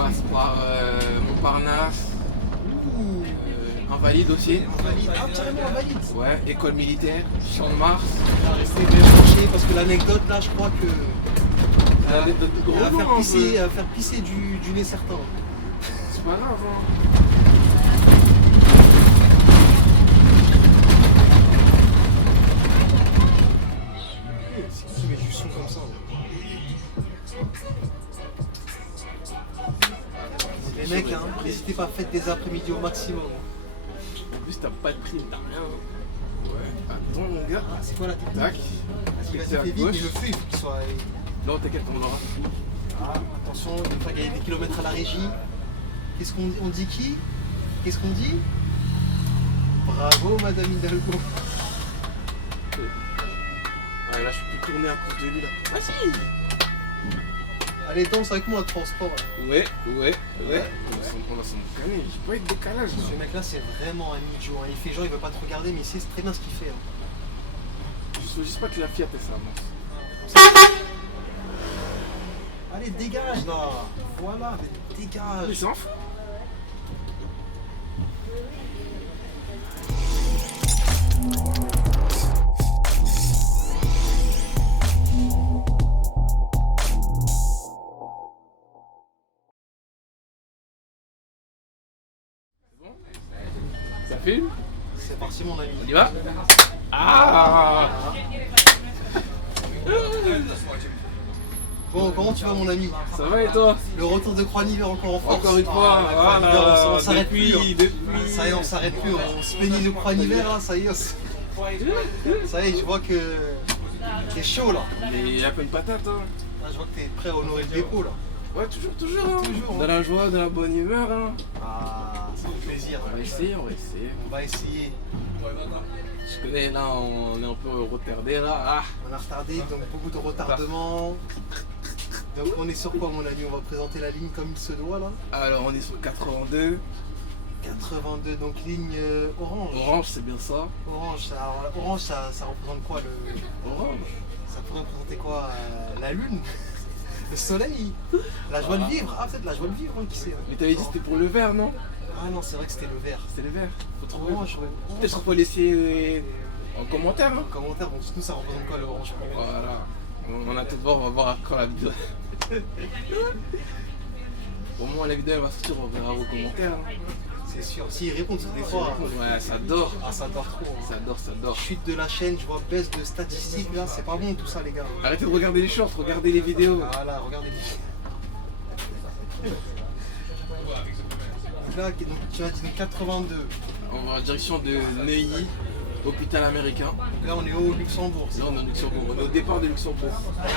passe par Montparnasse, Invalides aussi. Invalide. Ah, carrément Invalide. Ouais, école militaire, Champ de Mars. Il a resté bien branché parce que l'anecdote là, je crois que. De gros Elle va noms, faire un peu. pisser, elle va faire pisser du nez certain. C'est pas grave, hein. C'est qui met du son comme ça? Les mecs, hein, n'hésitez pas à faire des après-midi au maximum. En plus, t'as pas de prime, t'as rien. Ouais, attends, mon gars. C'est quoi la technique? Tac. Vas-y, Inspecteur fais à vite, mais gauche. le feu il faut qu'il soit. Non, t'inquiète, on aura. Ah, attention, il faut pas gagner des kilomètres à la régie. Qu'est-ce qu'on dit? On dit qui? Qu'est-ce qu'on dit? Bravo, Madame Hidalgo. Ouais, là, je peux plus tourner à cause de lui, là. Ah, si. Allez, danse avec moi, transport. Là. Ouais. On a son décalé. J'ai pas eu de décalage, là. Ce mec-là, c'est vraiment un idiot. Hein. Il fait genre, il veut pas te regarder, mais il sait très bien ce qu'il fait. Hein. Je sais juste pas que la Fiat est ça, moi. Allez, dégage là. Voilà, mais Mais dégage. c'est un fou. Ça filme? C'est parti, mon ami. On y va? Ah! Bon, comment tu vas, mon ami? Ça va et toi? Le retour de Croix-Niver encore en force. Encore une fois, Ah, voilà, Croix-Niver, on s'arrête plus. Hein. depuis. Ça y est, on s'arrête plus. On se plaignait de Croix-Niver, là, ça y est. Ça y est, je vois que t'es chaud là. Mais il a pas une patate, hein. Ah, je vois que t'es prêt à honorer le dépôt là. Ouais, toujours, hein. Toujours, hein. Dans la joie, dans la bonne humeur, hein. Ah, ça fait plaisir. On va essayer. On va essayer. Je connais, là, on est un peu retardé, là. Ah! On a retardé, donc beaucoup de retardement. Donc on est sur quoi, mon ami? On va présenter la ligne comme il se doit là. Alors, on est sur 82. 82, donc ligne orange. Orange, c'est bien ça. Orange, ça représente quoi Orange. Ça pourrait représenter quoi? La lune? Le soleil? La joie de vivre? Ah, peut-être la joie de vivre, hein, qui sait? Mais t'avais dit que c'était pour le vert, non? Ah non, c'est vrai que c'était le vert. C'était le vert. Faut trouver. Orange, ouais. Peut-être qu'on peut laisser en commentaire, hein. En commentaire, donc nous ça représente quoi l'orange? Voilà. On a tout de voir, on va voir quand la vidéo. Au moins la vidéo elle va sortir, on verra vos commentaires. Hein. C'est sûr. S'ils répondent, parce que des fois. Ouais, ça dort. Ah, ça dort trop. Hein. Ça dort. Chute de la chaîne, je vois baisse de statistiques là, c'est pas bon tout ça, les gars. Arrêtez de regarder les shorts, regardez les vidéos. Ah là, regardez. Donc là, donc, tu as dit 82. On va en direction de Neuilly, hôpital américain. Donc là, on est au Luxembourg. Là on est au Luxembourg, on est au départ de Luxembourg.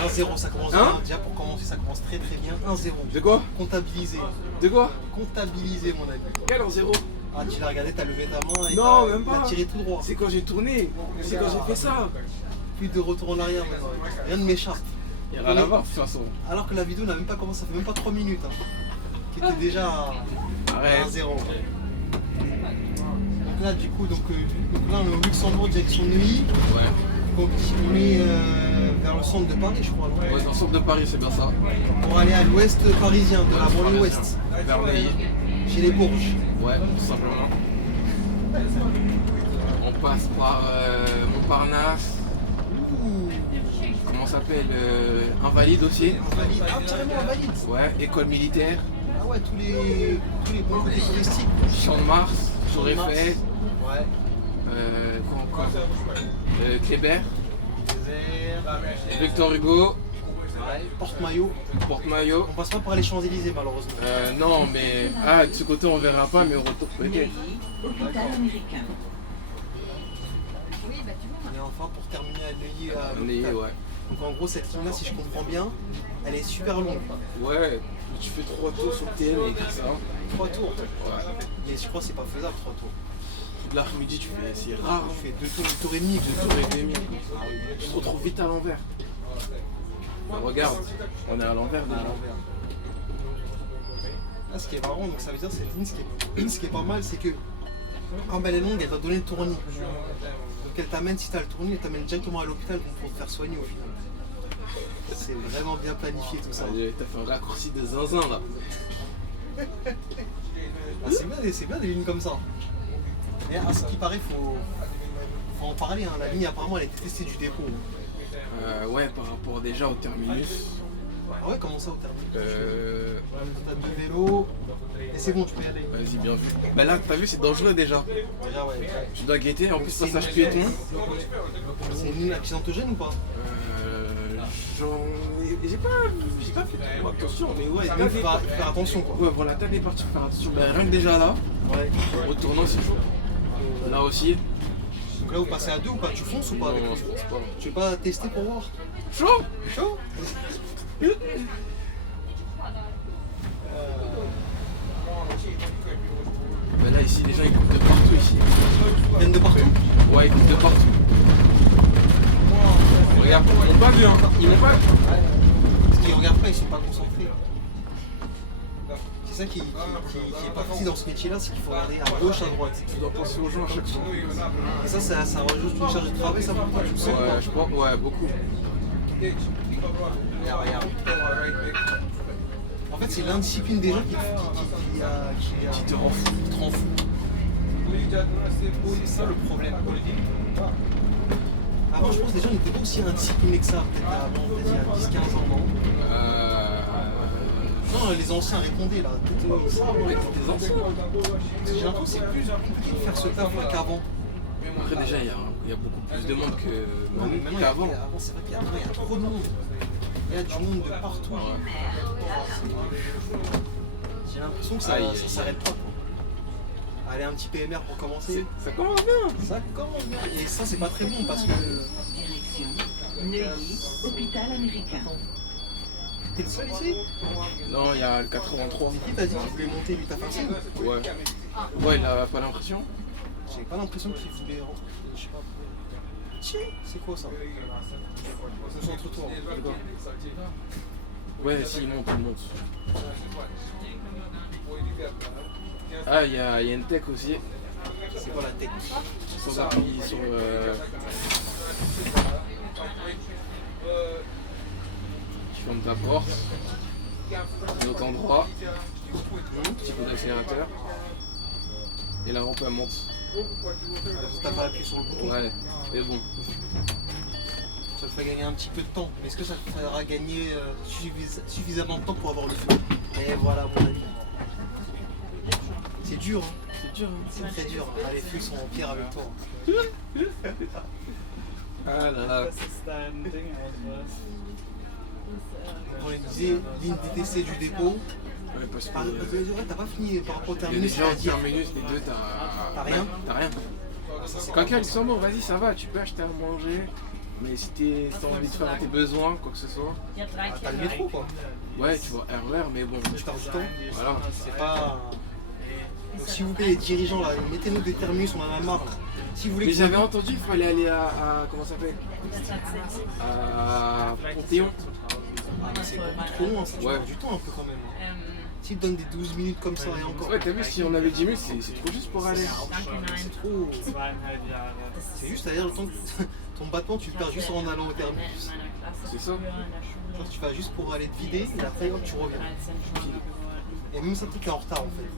1-0, ça commence Hein bien. Déjà pour commencer, ça commence très très bien. 1-0. De quoi? Comptabilisé. De quoi? Comptabilisé, mon ami. Quel en zéro? Ah, tu l'as regardé, t'as levé ta main et Non, t'as même pas. tiré tout droit. C'est quand j'ai tourné, c'est quand j'ai fait ça. Plus de retour en arrière maintenant. Rien ne m'échappe. Il y a rien à voir de toute façon. Alors que la vidéo n'a même pas commencé, ça fait même pas 3 minutes. Hein, qui était déjà à Arrête. 1-0. Donc là, du coup, donc là, on est au Luxembourg, direction Neuilly. Ouais. Donc on est vers le centre de Paris, je crois. Non Ouais, dans le centre de Paris, c'est bien ça. Pour aller à l'ouest parisien, de la banlieue ouest, Vers Neuilly. chez les Bourges. Ouais, tout simplement. On passe par Montparnasse. Comment ça s'appelle Invalides aussi. Invalide. Ah, carrément Invalide. Ouais, école militaire. Ah ouais, tous les bons côtés touristiques. Champ de Mars, Tour Mars. Eiffel. Ouais. Quoi encore Kléber. Désert. Victor Hugo. Ouais. Porte-maillot. Porte-maillot. On passe pas par les Champs-Élysées, malheureusement. Non, mais. Ah, de ce côté on verra pas, mais au retour peut-être. Hôpital américain. Et enfin, pour terminer à Neuilly, à Neuilly, l'hôpital. ouais. Donc en gros, cette ligne-là, si je comprends bien, elle est super longue. Ouais, tu fais 3 tours sur le TN et tout ça. 3 tours. Ouais. Mais je crois que c'est pas faisable, 3 tours. De l'après-midi, tu fais. C'est rare, Tu fais 2 tours, 1 tour et demi. 2 tours et demi. Tu te retrouves vite à l'envers. Bah, regarde, on est à l'envers À déjà. l'envers. Là, ce qui est marrant, donc ça veut dire cette ligne, ce qui est pas mal, c'est que quand elle est longue, elle va donner le tournis. Donc elle t'amène, si tu as le tournis, elle t'amène directement à l'hôpital pour te faire soigner au final. C'est vraiment bien planifié tout ça. T'as fait un raccourci de zinzin là. Ah, c'est bien des lignes comme ça. Mais à ce qui paraît, faut en parler. Hein. La ligne, apparemment, elle a été testée du dépôt. Ouais, par rapport déjà au terminus. Ah ouais, comment ça au terminus? T'as deux vélos. Et c'est bon, tu peux y aller. Vas-y, bien vu. Bah là, t'as vu, c'est dangereux déjà. Déjà, ouais. Tu dois guetter, en plus, passage piéton. C'est une ligne accidentogène ou pas? J'ai pas fait trop attention, mais ouais, Il faut faire attention quoi. Ouais, voilà, t'as des parties faire attention. Bah, rien que déjà là, Ouais. retournant, c'est chaud. Là aussi. Donc là, vous passez à deux ou pas? Tu fonces ou pas avec Non, lui? je pense pas. Tu veux pas tester pour voir? Chaud. Chaud? Bah là, ici, les gens, ils coupent de partout, ici. Ils viennent de partout? Ouais, ils coupent de partout. Regarde, ils m'ont pas vu, hein. Ils m'ont pas vu. Parce qu'ils regardent pas, ils sont pas concentrés. C'est ça qui est pas facile dans ce métier-là, c'est qu'il faut regarder à gauche, à droite. Tu dois penser aux gens à chaque fois. Et ça rajoute une charge de travail, ça pour toi, tu le sens ou pas? Ouais, je pense, ouais, beaucoup. Regarde. En fait, c'est l'indiscipline des gens qui te rend fou. Qui te rend fou. C'est ça le problème. Avant, je pense que les gens n'étaient pas aussi indisciplinés que ça, peut-être avant, il y a 10-15 ans, non? Non, les anciens répondaient là. Ouais, des anciens. Parce que j'ai l'impression que c'est plus compliqué de faire ce taf-là qu'avant. Après, déjà, il y a beaucoup plus de monde Non, mais maintenant, qu'avant. avant, c'est vrai qu'il y a trop de monde. Il y a du monde de partout. J'ai l'impression que ça s'arrête pas. Quoi. Allez, un petit PMR pour commencer. Ça commence bien. Ça commence bien. Et ça, c'est pas très bon parce que. Direction Neuilly, hôpital américain. T'es le seul ici? Non, il y a le 83. Qui t'a dit qu'il voulait monter lui? T'as fait un signe? Ouais. Ouais, il a pas l'impression. J'ai pas l'impression qu'il voulait rentrer. Je sais pas. C'est quoi ça? Concentre-toi. Ouais, si, il monte, il monte. Ah, il y a une tech aussi. C'est quoi la tech? Sans appuyer sur. Tu fermes ta porte. Un autre endroit. Petit coup d'accélérateur. Et la rampe elle monte. T'as pas appuyé sur le bouton. Ouais, mais bon. Ça te fait gagner un petit peu de temps. Mais est-ce que ça te fera gagner suffisamment de temps pour avoir le feu? Et voilà, mon ami. C'est dur, hein. C'est dur, hein. C'est très dur. Ah, les feux sont en pierre avec toi. Ah là là. On les disait, ligne DTC du dépôt. Ouais, parce que. T'as pas fini par rapport au Il y a terminus. déjà au terminus, les deux, T'as rien? T'as rien. Quoique à Luxembourg, vas-y, ça va, tu peux acheter à manger. Mais si t'as envie de faire tes besoins, quoi que ce soit. T'as le métro quoi. Ouais, tu vois, RER, mais bon. Tu perds du temps. Voilà. C'est pas. Donc, s'il vous plaît, les dirigeants là, mettez-nous des terminus, on en a marre là. Si vous voulez Mais que j'avais entendu, il fallait aller à comment ça s'appelle? À Panthéon. Ah, mais c'est beaucoup trop long, hein, ça tu Ouais. perds du temps un peu quand même. S'ils te donnent des 12 minutes comme ça et encore. Ouais, t'as vu, si on avait 10 minutes, c'est trop juste pour aller. C'est trop. C'est juste à dire le temps que ton battement tu le perds juste en allant au terminus. C'est ça. Genre, tu vas juste pour aller te vider et après hop, tu reviens. Et même ça, t'es en retard en fait.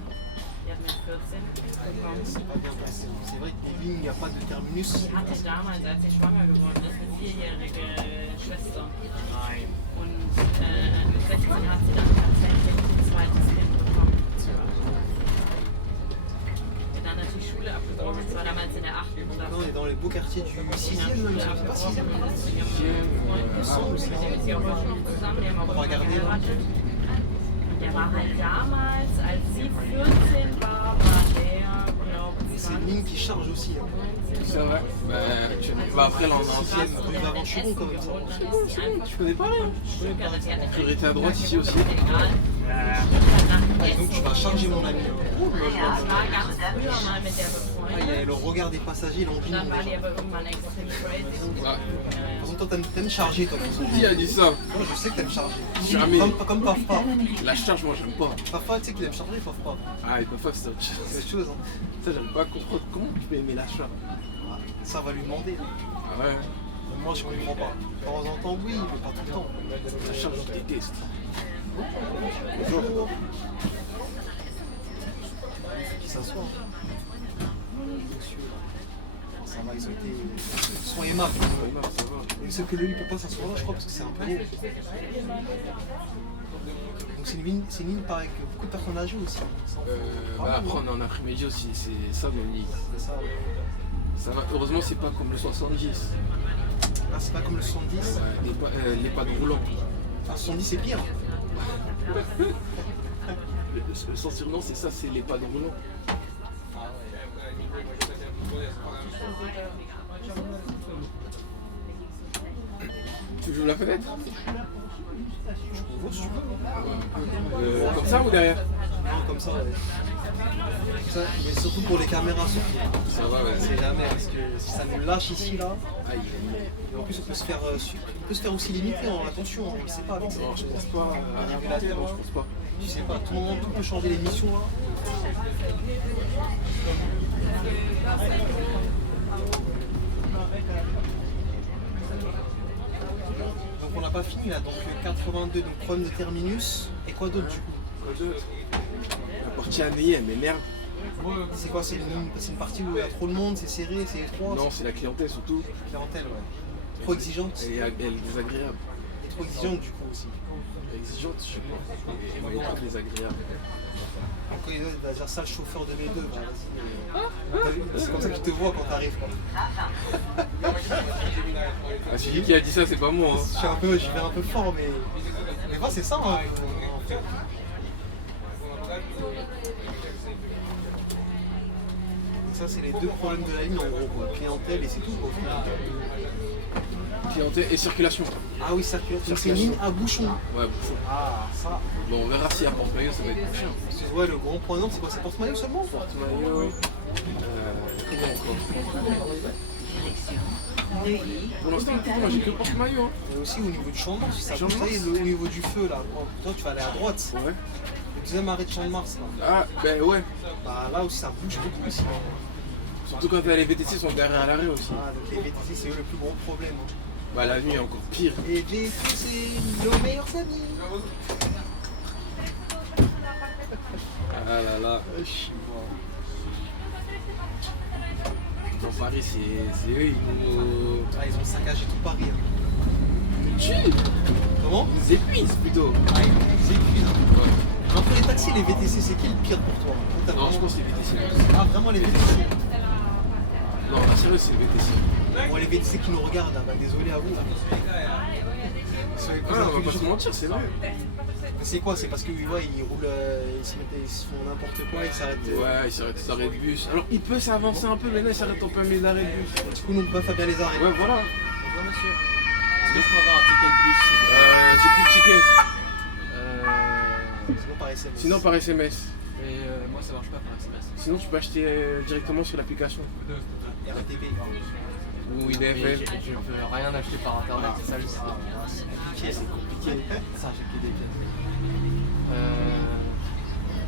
C'est pas bien passé. C'est vrai que les lignes, il n'y a pas de terminus. Hatte ich damals, als ich schwanger geworden ist, eine 4-jährige Schwester. Und mit 16 hat sie dann tatsächlich ein zweites Kind bekommen. Und dann natürlich Schule abgebrochen, das war damals in der 8. Non, on Klasse. est dans les beaux quartiers du 6e même, c'est pas 6e. Und das ist mit ihrem Freund bekommen, mit dem ist sie auch heute noch zusammen, die haben auch immer geheiratet. Und der war halt damals, als sie 14 war, war der, glaube ich, C'est une ligne qui charge aussi. Hein. C'est vrai. Bah, après, là, on est en 6ème. Rue d'Avenchiron comme ça. Tu connais pas là? Priorité à droite ici aussi. Et donc tu vas charger mon ami. Oh, là, Ich war ganz früher mal mit der Ah, il y a befreundet. le regard des passagers, l'engin. Dann war die De aber irgendwann extrem crazy. Ouais. toute façon, toi, t'aimes charger, toi. Qui a dit ça? Moi, je sais que t'aimes charger. Jamais. Comme Paf Paf. La charge, moi, j'aime pas. Paf Paf, tu sais qu'il aime charger, Paf Paf. Ah, ils peuvent pas, c'est autre chose. C'est autre chose, hein. Ça, j'aime pas comprendre comment tu peux aimer l'achat. Ah, ça va lui demander. Ah ouais. Mais moi, je comprends pas. De temps en temps, oui, mais pas tout le temps. La charge, je déteste. Bonjour. s'asseoir. Monsieur, ça va, ils ont été. Ils sont aimables. Ça va. Et ce que lui, il peut pas s'asseoir là, je crois, parce que c'est un peu haut. Donc c'est une ligne pareil que beaucoup de personnes âgées aussi. Après on est en après-midi aussi, c'est ça mon lit. C'est ça, ouais. Ça va, heureusement c'est pas comme le 70. Ah, c'est pas comme le 70. Les pas de roulant. Ah, 70 c'est pire. Le sens surnom c'est ça, c'est les pas de roulant. Tu joues la fenêtre? Comme ça ou derrière? Non, comme ça, ouais. Ça, mais surtout pour les caméras, surtout. Ça va, ouais. C'est jamais, parce que si ça nous lâche ici, là, Aïe. et en plus on peut se faire aussi limiter en attention, on ne sait pas avec ça. Non, je pense pas. Régulateur, Je pense pas. Je sais pas, tout peut changer l'émission là. Donc on n'a pas fini là, donc 82, donc problème de terminus. Et quoi d'autre du coup? Quoi d'autre? La partie année, elle m'énerve. C'est quoi? C'est une partie où il y a trop de monde, c'est serré, c'est étroit? Non, c'est la clientèle surtout. Clientèle, ouais. Trop exigeante? Et elle est désagréable. Et trop exigeante du coup aussi. Exigeante, je sais pas. Et elle est trop désagréable. Donc il va dire ça le chauffeur de mes deux, bah, vas-y. C'est comme ça que tu te vois quand t'arrives quoi. Ah, celui qui a dit ça, c'est pas moi. Hein. J'y vais un peu fort mais moi c'est ça hein. Ça c'est les deux problèmes de la ligne en gros, quoi. Clientèle et c'est tout quoi, au final. Clientèle et circulation. Ah oui, circulation. C'est une ligne à bouchon. Ouais, bouchon. Ah ça. Bon, on verra si à porte-maillot ça va être plus cher. Ouais, le grand point noir c'est quoi? C'est porte-maillot seulement? Porte-maillot. Comment encore? Direction Neuilly, Pour l'instant, hôpital moi j'ai que américain. porte-maillot. Hein. Et aussi au niveau du champ de Mars, ça Champ de bouge, ça y est, Mars. au niveau du feu là. Toi tu vas aller à droite. Ouais. Le deuxième arrêt de champ de Mars là. Ah, ben ouais. Bah là aussi ça bouge beaucoup aussi. Surtout quand les VTC sont derrière à l'arrêt aussi. Ah, donc les VTC c'est eux le plus gros problème. Hein. Bah la nuit est encore pire. Les VTC, nos meilleurs amis. Ah là là. Dans Paris, c'est eux, ils nous... Ah, ils ont saccagé tout Paris. Hein. tuent. Comment? Ils épuisent plutôt. Ah, ils épuisent. Ouais. Entre les taxis et les VTC, c'est qui le pire pour toi? Non, je pense que c'est les VTC. Ah, vraiment les VTC? Non, la sérieux, c'est les VTC. Bon, les VTC qui nous regardent, hein, bah, désolé à vous. Là. Ah, on va pas se mentir, c'est vrai. C'est quoi? C'est parce que ouais, ils roulent, ils se font n'importe quoi, ils s'arrêtent. Ouais, il s'arrête aux arrêts de bus. Alors, il peut s'avancer un peu, mais là, il s'arrête en plein milieu d'arrêt de bus. Du coup, nous, on peut pas faire bien les arrêts. Ouais, voilà. Bonjour, monsieur. Est-ce que je peux avoir un ticket de bus J'ai plus de ticket. Sinon, par SMS. Sinon, par SMS. Mais moi ça marche pas par SMS. Sinon, tu peux acheter directement sur l'application. RATP. Ou Mais IDFM. je ne peux rien acheter par internet, c'est ça le souci. C'est compliqué, c'est compliqué. Ça, j'ai que des pièces.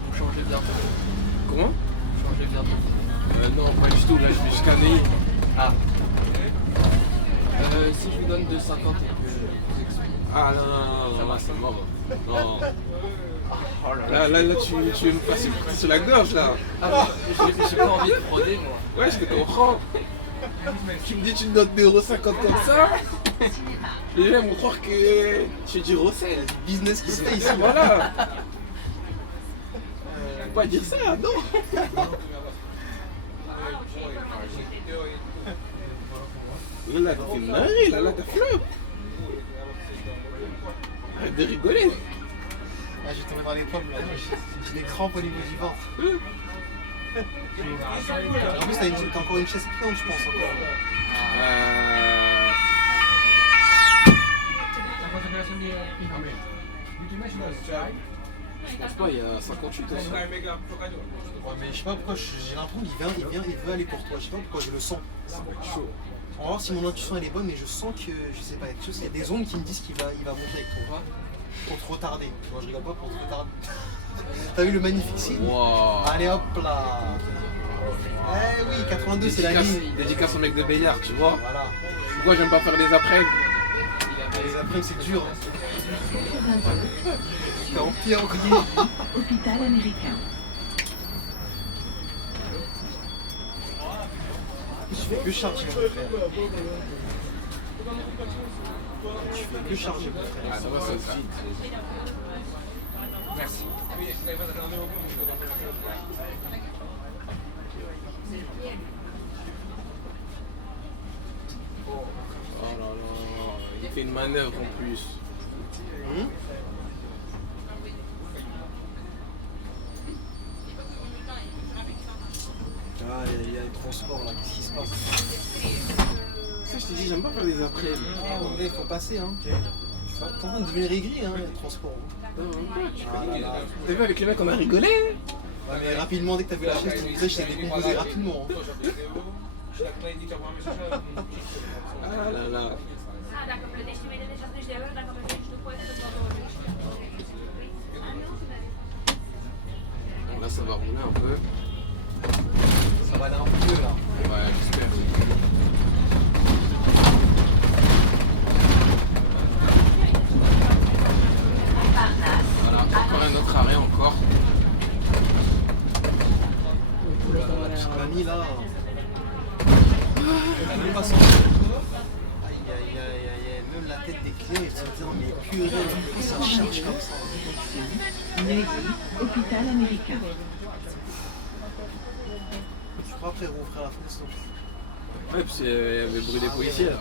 Vous changez bientôt. Comment Vous changez bientôt. Non, pas du tout. Là, je vais jusqu'à Neuilly. Ah. Si je vous donne 2,50 et que vous expliquez. Ah non, là, c'est mort. Non. Oh là là. Là, tu veux me passer le couteau sur la gorge, là. Ah, mais j'ai pas envie de frauder moi. Ouais, je te comprends. Tu me dis tu me donnes 2,50€ comme ça. Les gens vont croire que tu es du Rossel. Business qui se fait ici. Voilà. Faut pas dire ça, non. Là, t'as fait une dinguerie, là, t'as flop. Arrête de rigoler. Ah, j'ai tombé dans les pommes là. J'ai des crampes au niveau du ventre. En plus, t'as encore une chaise pliante, je pense encore. Je pense pas, il y a 58 aussi. Ouais, mais je sais pas pourquoi j'ai l'impression qu'il veut aller pour toi. Je sais pas pourquoi je le sens. Chaud. On va voir si mon intuition elle est bonne, mais je sens que je sais pas, il y a des ondes qui me disent qu'il va monter avec toi. Pour te retarder. Moi je rigole pas pour te retarder. T'as vu le magnifique signe? Wow. Allez hop là. Eh oui, 82 c'est la ligne. Dédicace au mec de Béliard, tu vois. Voilà. Pourquoi j'aime pas faire des après? Les après c'est dur. T'es en pire encore. Hôpital américain. Tu fais que charger, mon frère. Tu fais que charger, mon frère. Ah, ça va, ça se vide. Merci. Oh là là, il fait une manœuvre en plus. Ah, il y a le transport là, qu'est-ce qui se passe? Ça, je t'ai dit, j'aime pas faire des après. Ah, mais faut passer, hein. T'es en train de devenir aigri, hein, le transport. Ah là là. T'as vu, avec les mecs, on a rigolé. Ouais, mais rapidement, dès que t'as vu la chaise, ton crèche s'est décomposé rapidement. Hein. Ah là là. Bon, là, ça va rouler un peu. Ça va aller un peu mieux là. Ouais, j'espère. Voilà, encore un autre arrêt encore. La petite mamie là. Elle même pas sortie. Aïe aïe aïe aïe aïe. Même la tête des clients, ils se disent mais purée, pourquoi ça charge comme ça? Neuilly, hôpital américain. Tu crois après rouvrir la fenêtre non? Ouais, puis il y avait bruit des policiers là.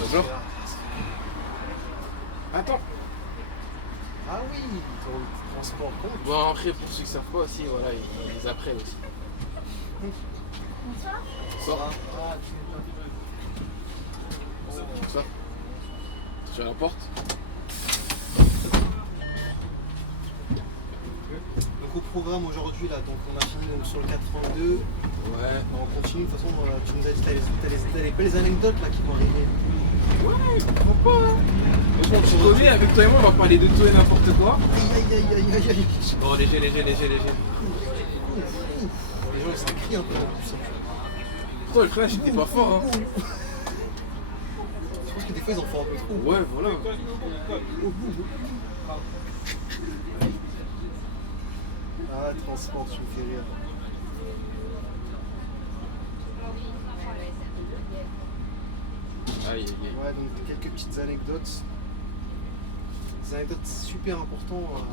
Bonjour. Attends. Ah oui, le transport compte. Bon, après, pour ceux qui savent pas aussi, voilà, ils apprennent aussi. Bonsoir. Bonsoir. Tu la porte. Donc au programme aujourd'hui là, donc on a fini donc, sur le 82. Ouais. On continue, de toute façon tu nous as dit t'as les belles anecdotes là qui vont arriver. Ouais, pourquoi pas. Franchement, tu connais, avec toi et moi, on va parler de tout et n'importe quoi. Aïe aïe aïe aïe aïe aïe. Bon, léger. Les gens ils s'écrient un peu en plus. Pourtant, le freinage était pas fort, hein. Je pense que des fois ils en font un peu trop. Ouais, voilà. Ah, transport, tu me fais rire. Aïe, aïe, aïe. Ouais, donc quelques petites anecdotes. Des anecdotes super importantes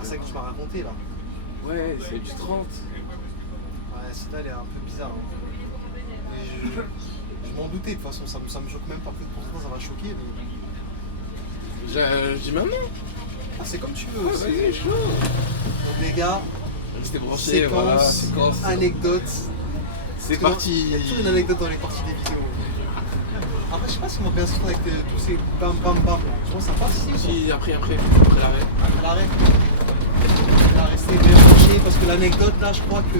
à ça que tu m'as raconté là. Ouais, c'est du 30. Ouais, cette elle est un peu bizarre. Hein. Et je m'en doutais, de toute façon, ça me choque même pas. Peut-être pour toi, ça va choquer. Mais... Je dis maintenant. Ah, c'est comme tu veux. Ouais, vas-y, chaud. Donc, les gars, Restez branchés, séquence, voilà, séquence. anecdote. C'est Parce que parti. Il y a toujours une anecdote dans les parties des vidéos. Après, je sais pas si on va bien se avec tous ces bam bam bam. Je pense que ça passe ici. Si, après l'arrêt. À l'arrêt. Elle a resté bien branché parce que l'anecdote là, je crois que.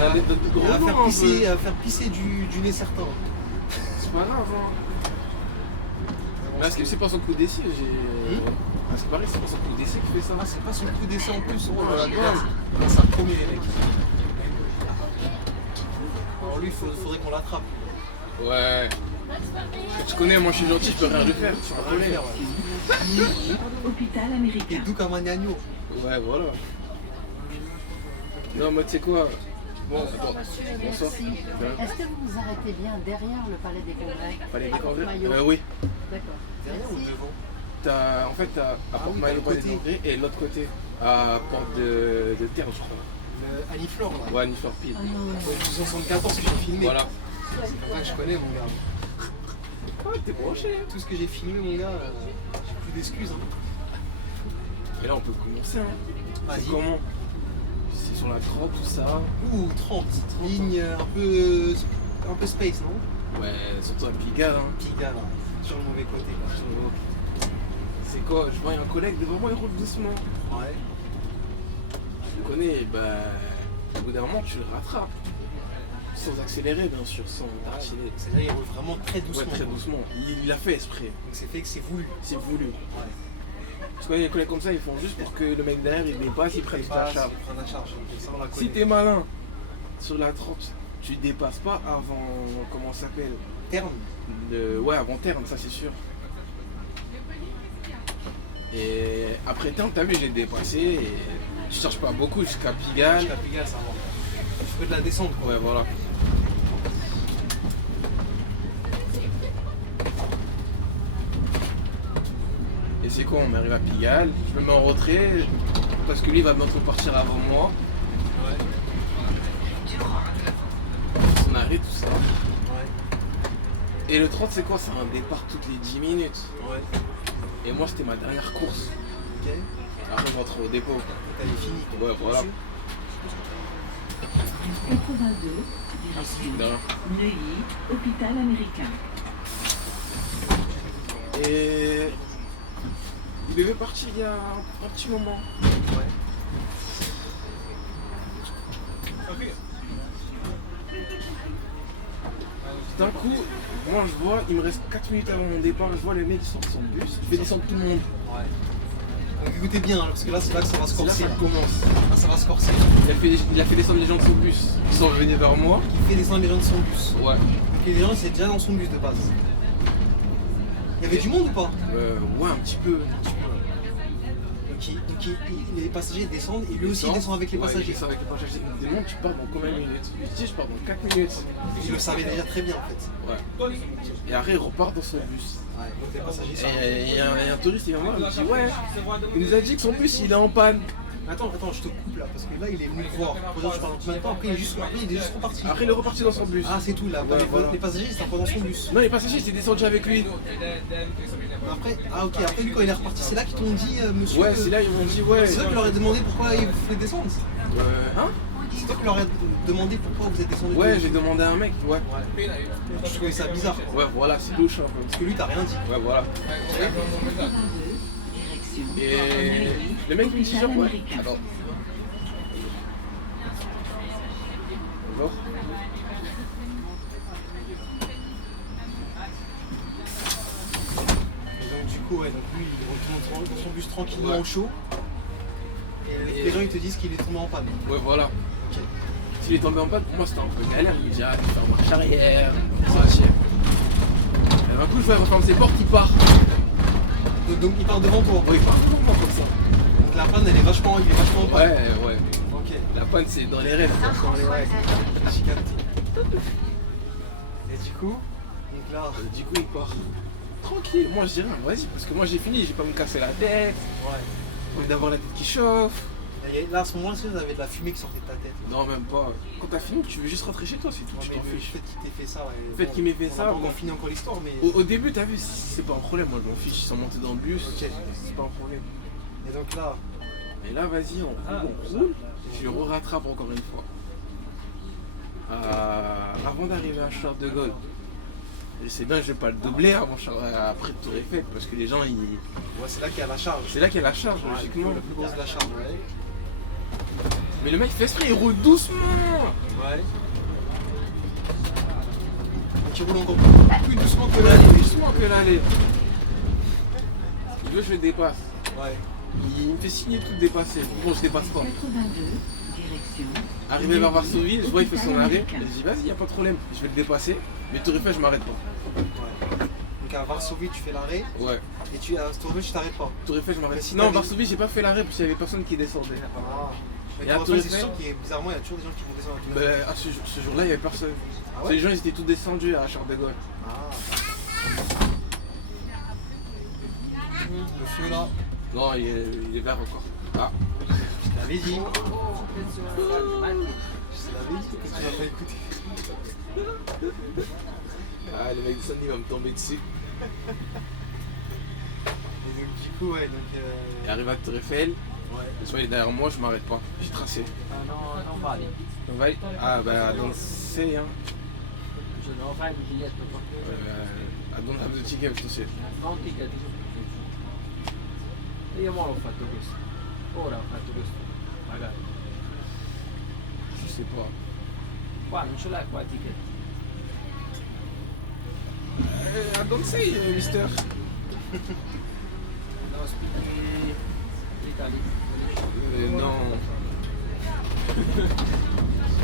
L'anecdote de gros Elle va nom, un peu. elle va faire pisser du nez certain. C'est pas grave, hein. Mais est-ce que c'est pas son coup d'essai Est-ce que pareil, c'est pas son coup d'essai qui fait ça? Ah, c'est pas son coup d'essai en plus. Oh là là, c'est un premier, les mecs. Alors lui, il faudrait qu'on l'attrape. Ouais. Tu connais, moi je suis gentil, je peux rien lui faire. Tu On va le connais. faire, ouais. Hôpital Et américain. d'où comme un agneau. Ouais, voilà. Non, moi tu sais quoi? Bon, attends. Bonsoir. Est-ce que vous vous arrêtez bien derrière le palais des congrès? Palais À des Congrès Porte-Maillot. Oui. D'accord. Derrière ou Merci. devant? En fait, t'as à oui, Porte-Maillot, t'as le Palais des côté. Congrès, et l'autre côté, à Porte de Terre, je crois. Le Aniflore là. Ouais, Nifor Pile. Ah non, Ouais, 74 que j'ai filmé. Voilà. C'est pour ça que je connais mon gars. Ouais, t'es branché. Tout ce que j'ai filmé mon gars, j'ai plus d'excuses. Hein. Et là, on peut commencer, hein. Vas-y. C'est comment? C'est sur la 30, tout ça. Ouh, 30. Ligne un peu space, non? Ouais, surtout à Pigalle, hein. Pigalle là. Sur le mauvais côté là. C'est quoi? Je vois un collègue devant moi, il roule doucement. Ouais. Tu connais, bah, au bout d'un moment, tu le rattrapes. Sans accélérer, bien sûr, sans tartiner. C'est-à-dire il roule vraiment très doucement. Ouais, très quoi. doucement. Il l'a fait exprès. Donc c'est fait que c'est voulu. C'est voulu. Ouais. Parce que les collègues comme ça, ils font juste pour que le mec derrière, il dépasse, il prenne Pas ta charge. prendre la charge. Et ça, on la Si connaît. t'es malin, sur la 30, tu dépasses pas avant, comment ça s'appelle? Terme. Ouais, avant terme, ça c'est sûr. Et après terme, t'as vu, j'ai dépassé et je cherche pas beaucoup jusqu'à Pigalle. La Pigalle, ça va. Il faut de la descente quoi. Ouais, voilà. Et c'est quoi, on arrive à Pigalle, je me mets en retrait, parce que lui va bientôt partir avant moi. Ouais. Son arrêt, tout ça. Ouais. Et le 30 c'est quoi? C'est un départ toutes les 10 minutes. Ouais. Et moi c'était ma dernière course. Ok. Après on rentre au dépôt. Elle est finie. Ouais, voilà. 82, direction Non. Neuilly, hôpital américain. Et il devait partir il y a un petit moment. Ouais. D'un coup, moi je vois, il me reste 4 minutes avant mon départ, je vois le mec qui sort de son bus, il fait descendre tout le monde. Ouais. Donc écoutez bien, hein, parce que là c'est là que ça va se C'est là que corser. ça commence. Là ça va se corser. Il a fait descendre les gens de son bus. Ils sont venus vers moi. Il fait descendre les gens de son bus. Ouais. Donc les gens étaient déjà dans son bus de base. Il y avait du monde ou pas? Ouais, un petit peu. Donc les passagers descendent et lui aussi il descend avec les Ouais, passagers. il descend avec les passagers. Il me demande, tu pars dans combien de minutes? Je dis, je pars dans 4 minutes. Il le savait déjà très bien en fait. Ouais. Et après, il repart dans son bus. Ouais, donc les passagers sont. Et il y a un touriste, il vient voir, il me dit, ouais, il nous a dit que son bus, il est en panne. Attends, je te coupe là, parce que là il est venu le voir. Pour dire, je parle en combien de temps, après il est juste reparti. Après, il est reparti dans son bus. Ah c'est tout là, Ouais, voilà. les passagers ils étaient encore dans son bus. Non, les passagers, étaient descendus avec lui. Après, après lui quand il est reparti, c'est là qu'ils t'ont dit monsieur. Ouais, c'est là, ils m'ont dit, ouais. C'est toi qui leur as demandé pourquoi il vous fait descendre. Hein? C'est toi qui leur as demandé pourquoi vous êtes descendu. Ouais, j'ai demandé à un mec, ouais. Ouais. Je trouvais ça bizarre. Ouais, voilà, c'est louche un peu. Parce que lui t'as rien dit. Ouais, voilà. 82, direction Et Neuilly, le mec me dit hôpital genre, ouais. américain. Attends. Bonjour. Et donc du coup, ouais, donc lui il retourne dans son bus tranquillement au chaud. Et les gens ils te disent qu'il est tombé en panne. Ouais, voilà. Ok. S'il est tombé en panne, pour moi c'était un peu galère. Il me dit, ah, tu fais en marche arrière, ça chien. Et d'un coup, je vois, il referme ses portes, il part. Donc il part devant toi. Ouais, il part devant moi comme ça. Donc la panne il est vachement en panne. Ouais. Ok. La panne, c'est dans les rêves. Ouais, j'ai capté. Et du coup, donc là, Du coup, il part. Tranquille, moi je dirais, vas-y, parce que moi j'ai fini, j'ai pas me casser la tête, ouais. j'ai envie d'avoir la tête qui chauffe. Et là à ce moment-là, vous avez de la fumée qui sortait de ta tête. Non, même pas. Quand t'as fini, tu veux juste rentrer chez toi, c'est tout, Ouais, tu mais t'en le fiches. fait qu'il t'ait fait ça, ouais. Le fait qu'il m'ait fait on ça, a pas bon. encore fini encore l'histoire, mais. Au début, t'as vu, c'est pas un problème, moi je m'en fiche, ils sont montés dans le bus, Ok. c'est pas un problème. Et donc là, Et là, vas-y, on roule, je le re-rattrape encore une fois. Avant d'arriver à Charles de Gaulle, je sais bien, je vais pas le doubler après Tour Eiffel, parce que les gens, ouais, c'est là qu'il y a la charge. c'est là qu'il y a la charge, Ouais, logiquement. la plus grosse de la charge. Ouais. Mais le mec fait exprès, il roule doucement. Ouais. Donc il roule encore plus doucement que là. Plus doucement que l'aller. Il veut que je le dépasse. Ouais. Il me fait signer tout dépasser. Bon, je dépasse pas. 82, direction Arrivé vers Varsovie, je vois il fait son hôpital arrêt. américain. Je dis vas-y, y a pas de problème, je vais le dépasser. Mais Tour Eiffel, je m'arrête pas. Ouais. Donc à Varsovie, tu fais l'arrêt. Ouais. Et à Tourville, tu t'arrêtes pas. Tour Eiffel, je m'arrête. Mais si Non, t'avais- Varsovie, j'ai pas fait l'arrêt parce qu'il y avait personne qui descendait. Ah. Mais Et à Tour Tour Eiffel, c'est Eiffel sûr qu'il y a bizarrement, il y a toujours des gens qui vont descendre à Tour Bah, Eiffel. ce jour-là, il y avait personne. Ah ouais Les gens, ils étaient tous descendus à Charles de Gaulle. Ah. Le feu là, Non, il est vert encore. Ah, je t'avais dit. Je t'avais dit que tu n'as pas écouté. ah le mec de Sandy va me tomber dessus. Et donc du coup, ouais, donc. Il arrive à Tour Eiffel, Ouais. le soir il est derrière moi, je m'arrête pas. J'ai tracé. Non vale. On va Ah bah danser hein. Non fai il biglietto qua. I don't have the ticket, je sais. Non ticket. E io ora ho fatto questo. Ora ho fatto questo. Magari. Je sais pas. Qua non ce l'hai qua il ticket. I don't say, mister. No, aspetti l'Italia. Non.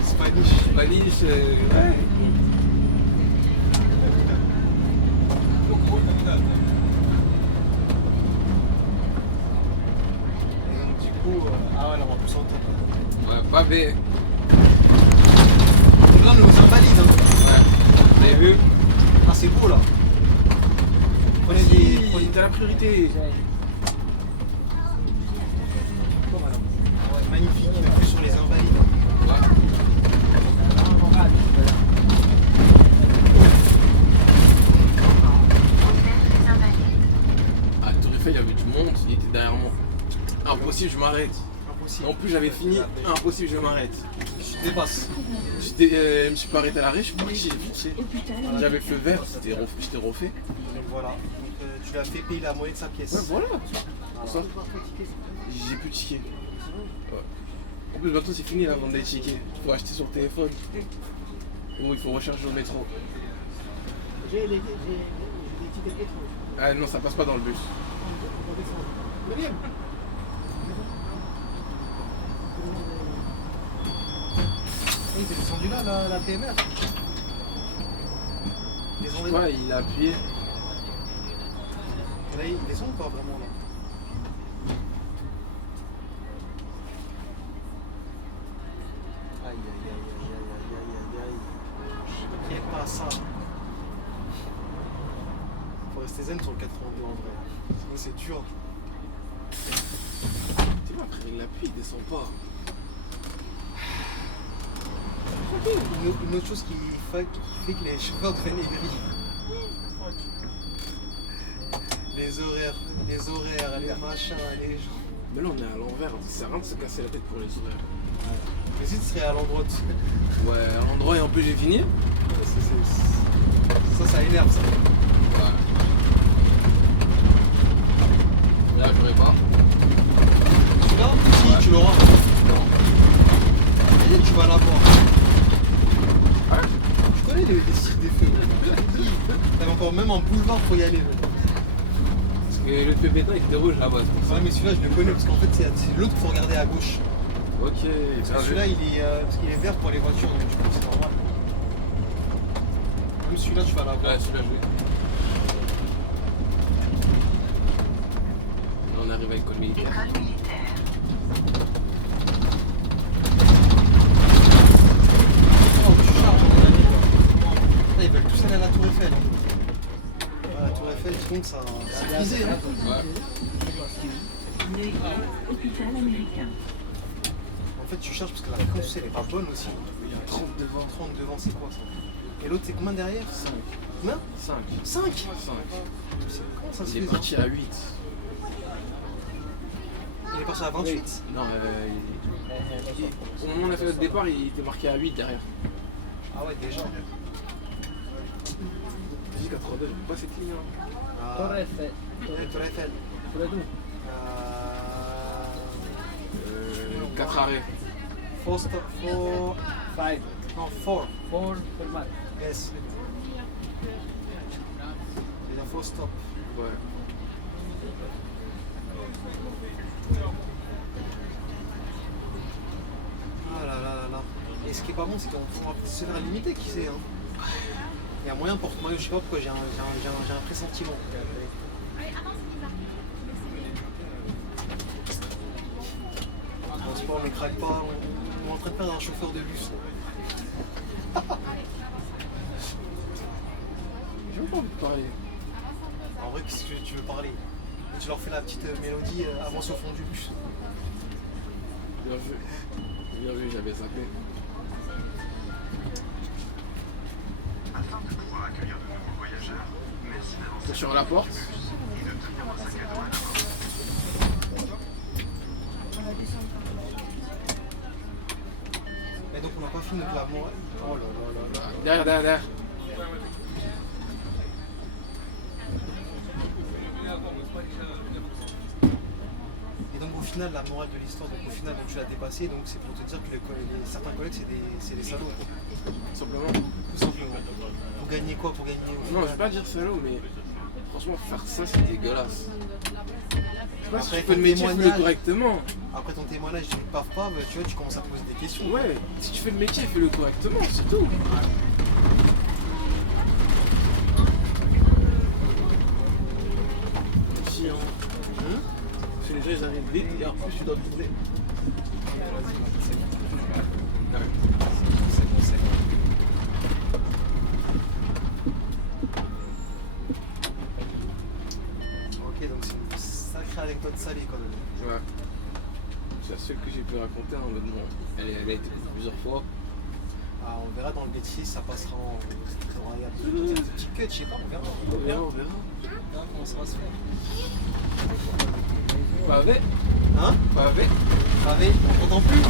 Spanish. Spanish, ouais. Et donc du coup, ah ouais, là on va plus s'entendre. Ouais, pavé. Donc là on est aux Invalides. Hein. Ouais. Vous avez vu? Ah c'est beau là. Prenez des. T'as la priorité. impossible, je m'arrête. Impossible. En plus, j'avais fini, impossible, je m'arrête. Tu te dépasses. Je me suis pas arrêté à l'arrêt, je suis parti, j'ai foncé. Hôpital J'avais le feu vert, j'étais refait. Donc voilà. Donc, tu lui as fait payer la moitié de sa pièce. Ouais, voilà. Ça. J'ai plus de tickets. Ouais. En plus, bientôt c'est fini la vente des tickets. Il faut acheter sur le téléphone. Ou il faut recharger au métro. J'ai des tickets métro. Ah non, ça passe pas dans le bus. Deuxième. Il est descendu là, la PMR. Descendez là. Ouais, il a appuyé. Et là, il descend ou pas vraiment là? Aïe aïe aïe aïe aïe aïe aïe aïe. Je ne pas ça. Faut rester zen sur le 82 en vrai. Sinon c'est dur. Tu vois, après il appuie, il descend pas. Une autre chose qui fait que les chauffeurs deviennent aigris. Les horaires, les machins, les gens. Mais là on est à l'envers, ça sert à rien de se casser la tête pour les horaires. Mais si tu serais à l'endroit de... Ouais, à l'endroit et en plus j'ai fini. Ça énerve ça. Ouais. Là j'aurais pas. Tu l'as? Si, Ouais. tu l'auras. Non. Et tu vas l'avoir. Ah ouais. Tu connais les cirques des feux. T'avais encore même un boulevard pour y aller. Parce que le pépétin il était rouge là-bas, c'est pour ça. Ouais, mais celui-là je le connais parce qu'en fait c'est l'autre qu'il faut regarder à gauche. Ok, Parce que celui-là il est, parce qu'il est vert pour les voitures, donc du coup c'est normal. Même celui-là tu vas l'avoir. Ouais, celui-là joué. Là on arrive à l'école militaire. Oh, tu charges, on a dit. Là, ils veulent tous aller à la Tour Eiffel. La Tour Eiffel, dis donc, ça c'est visé. Hein. Ouais. Neuilly, hôpital américain. En fait, tu charges parce que la fréquence, elle est pas bonne aussi. Il y a 30 devant. 30 devant, c'est quoi ça? Et l'autre, c'est combien derrière? 5. Combien? 5. 5. 5. Comment ça se Il est fait parti ça? à 8. Il est parti à 28. Non, au moment où on a fait notre départ, il était marqué à 8 derrière. Ah ouais, déjà. J'ai 82, j'aime pas cette ligne là. Torre Eiffel. Tour Eiffel. Toledo. 4 arrêts. 4 stop. 5. Non, 4. 4 fermate. Yes. Il y a 4 stop. Ouais. Ah là là là là. Et ce qui est pas bon, c'est qu'on faut se faire limiter, qui sait. Hein. Il y a moyen porte-moi, je sais pas pourquoi, j'ai un pressentiment. En sport, on ne craque pas, on est en train de perdre un chauffeur de bus. J'ai même pas envie de parler. En vrai, qu'est-ce que tu veux parler? Tu leur fais la petite mélodie avance au fond du bus. Bien vu. Bien vu, j'avais zappé. Afin de pouvoir accueillir de nouveaux voyageurs, merci d'avancer Sur la porte. et de tenir un sac à dos à la main. Et donc on n'a pas fini notre la morale. Oh là là là là. Derrière, derrière, derrière. Et donc au final, la morale de l'histoire, donc au final, donc, tu l'as dépassé, donc c'est pour te dire que certains collègues, c'est des salauds. Quoi. Tout simplement. Tout simplement. Pour gagner quoi? Pour gagner au Non, je final. vais pas dire salaud, mais franchement, faire ça, c'est dégueulasse. Je sais pas si Après, tu fais le ton métier, fais-le témoignage- correctement. Après ton témoignage, tu ne paf pas, tu vois, tu commences à poser des questions. Ouais, si tu fais le métier, fais-le correctement, c'est tout. Si, hein. Parce que les gens, ils arrivent vite et en plus, tu dois tourner. Ok, donc c'est une sacrée anecdote salée quand même. Ouais. C'est la seule que j'ai pu raconter en mode bon. Elle a été plusieurs fois. Ah, on verra dans le bêtise, ça passera en. Il y a des petits cuts, je sais pas, on verra. On verra, on verra. On verra comment ça va se faire. Pas avec. Hein? Pavé. Pavé, on t'entend plus?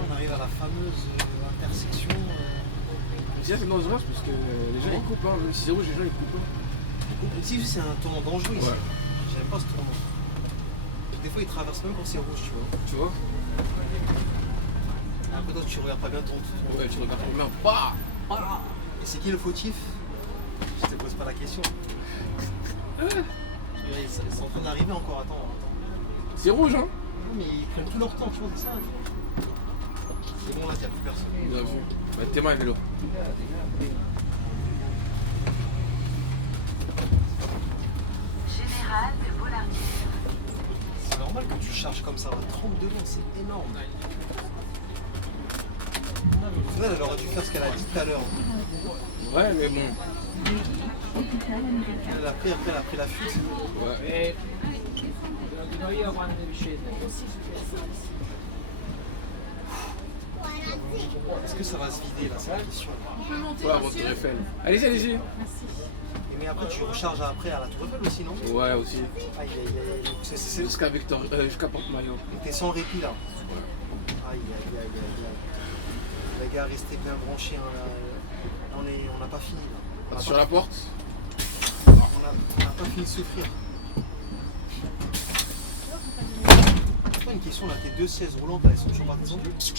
On arrive à la fameuse intersection. Déjà, c'est dangereux parce que les gens ils coupent, hein. Même si c'est rouge, les gens ils coupent. Ici, c'est un tournant dangereux ici. Ouais. J'aime pas ce tournant. Des fois, ils traversent même quand c'est rouge, tu vois. Tu vois? Après, toi, tu regardes pas bien ton. Ouais, tu regardes ton main. Bah! Et c'est qui le fautif? Je te pose pas la question. Ils sont en train d'arriver encore, attends. C'est rouge, hein? Non, mais ils prennent tout leur temps, tu vois, c'est ça. C'est bon, là, il n'y a plus personne. Bien vu. Bah, t'es mal, vélo. Général de Bollardière. C'est normal que tu charges comme ça, 30 devants, c'est énorme. Au final, elle aurait dû faire ce qu'elle a dit tout à l'heure. Ouais, mais bon. Hôpital américain. Elle a pris, après, elle a pris la fuite. Ouais. Lo dico io quando devi scendere. Est-ce que ça va se vider là, c'est la question. Ouais, avant Tour Eiffel. Allez-y, allez-y. Mais après, tu recharges après à la Tour Eiffel aussi, non? Ouais, aussi. Aïe, aïe, aïe. C'est Jusqu'à Porte-Maillot. t'es sans répit là. Aïe, aïe, aïe, aïe, aïe. Les gars, restez bien branchés. Hein, là. On n'a pas fini. Là. On n'a Sur pas- la porte. on n'a pas fini de souffrir. C'est pas une question là, tes deux sièges roulantes, elles sont toujours pas descendues. Ça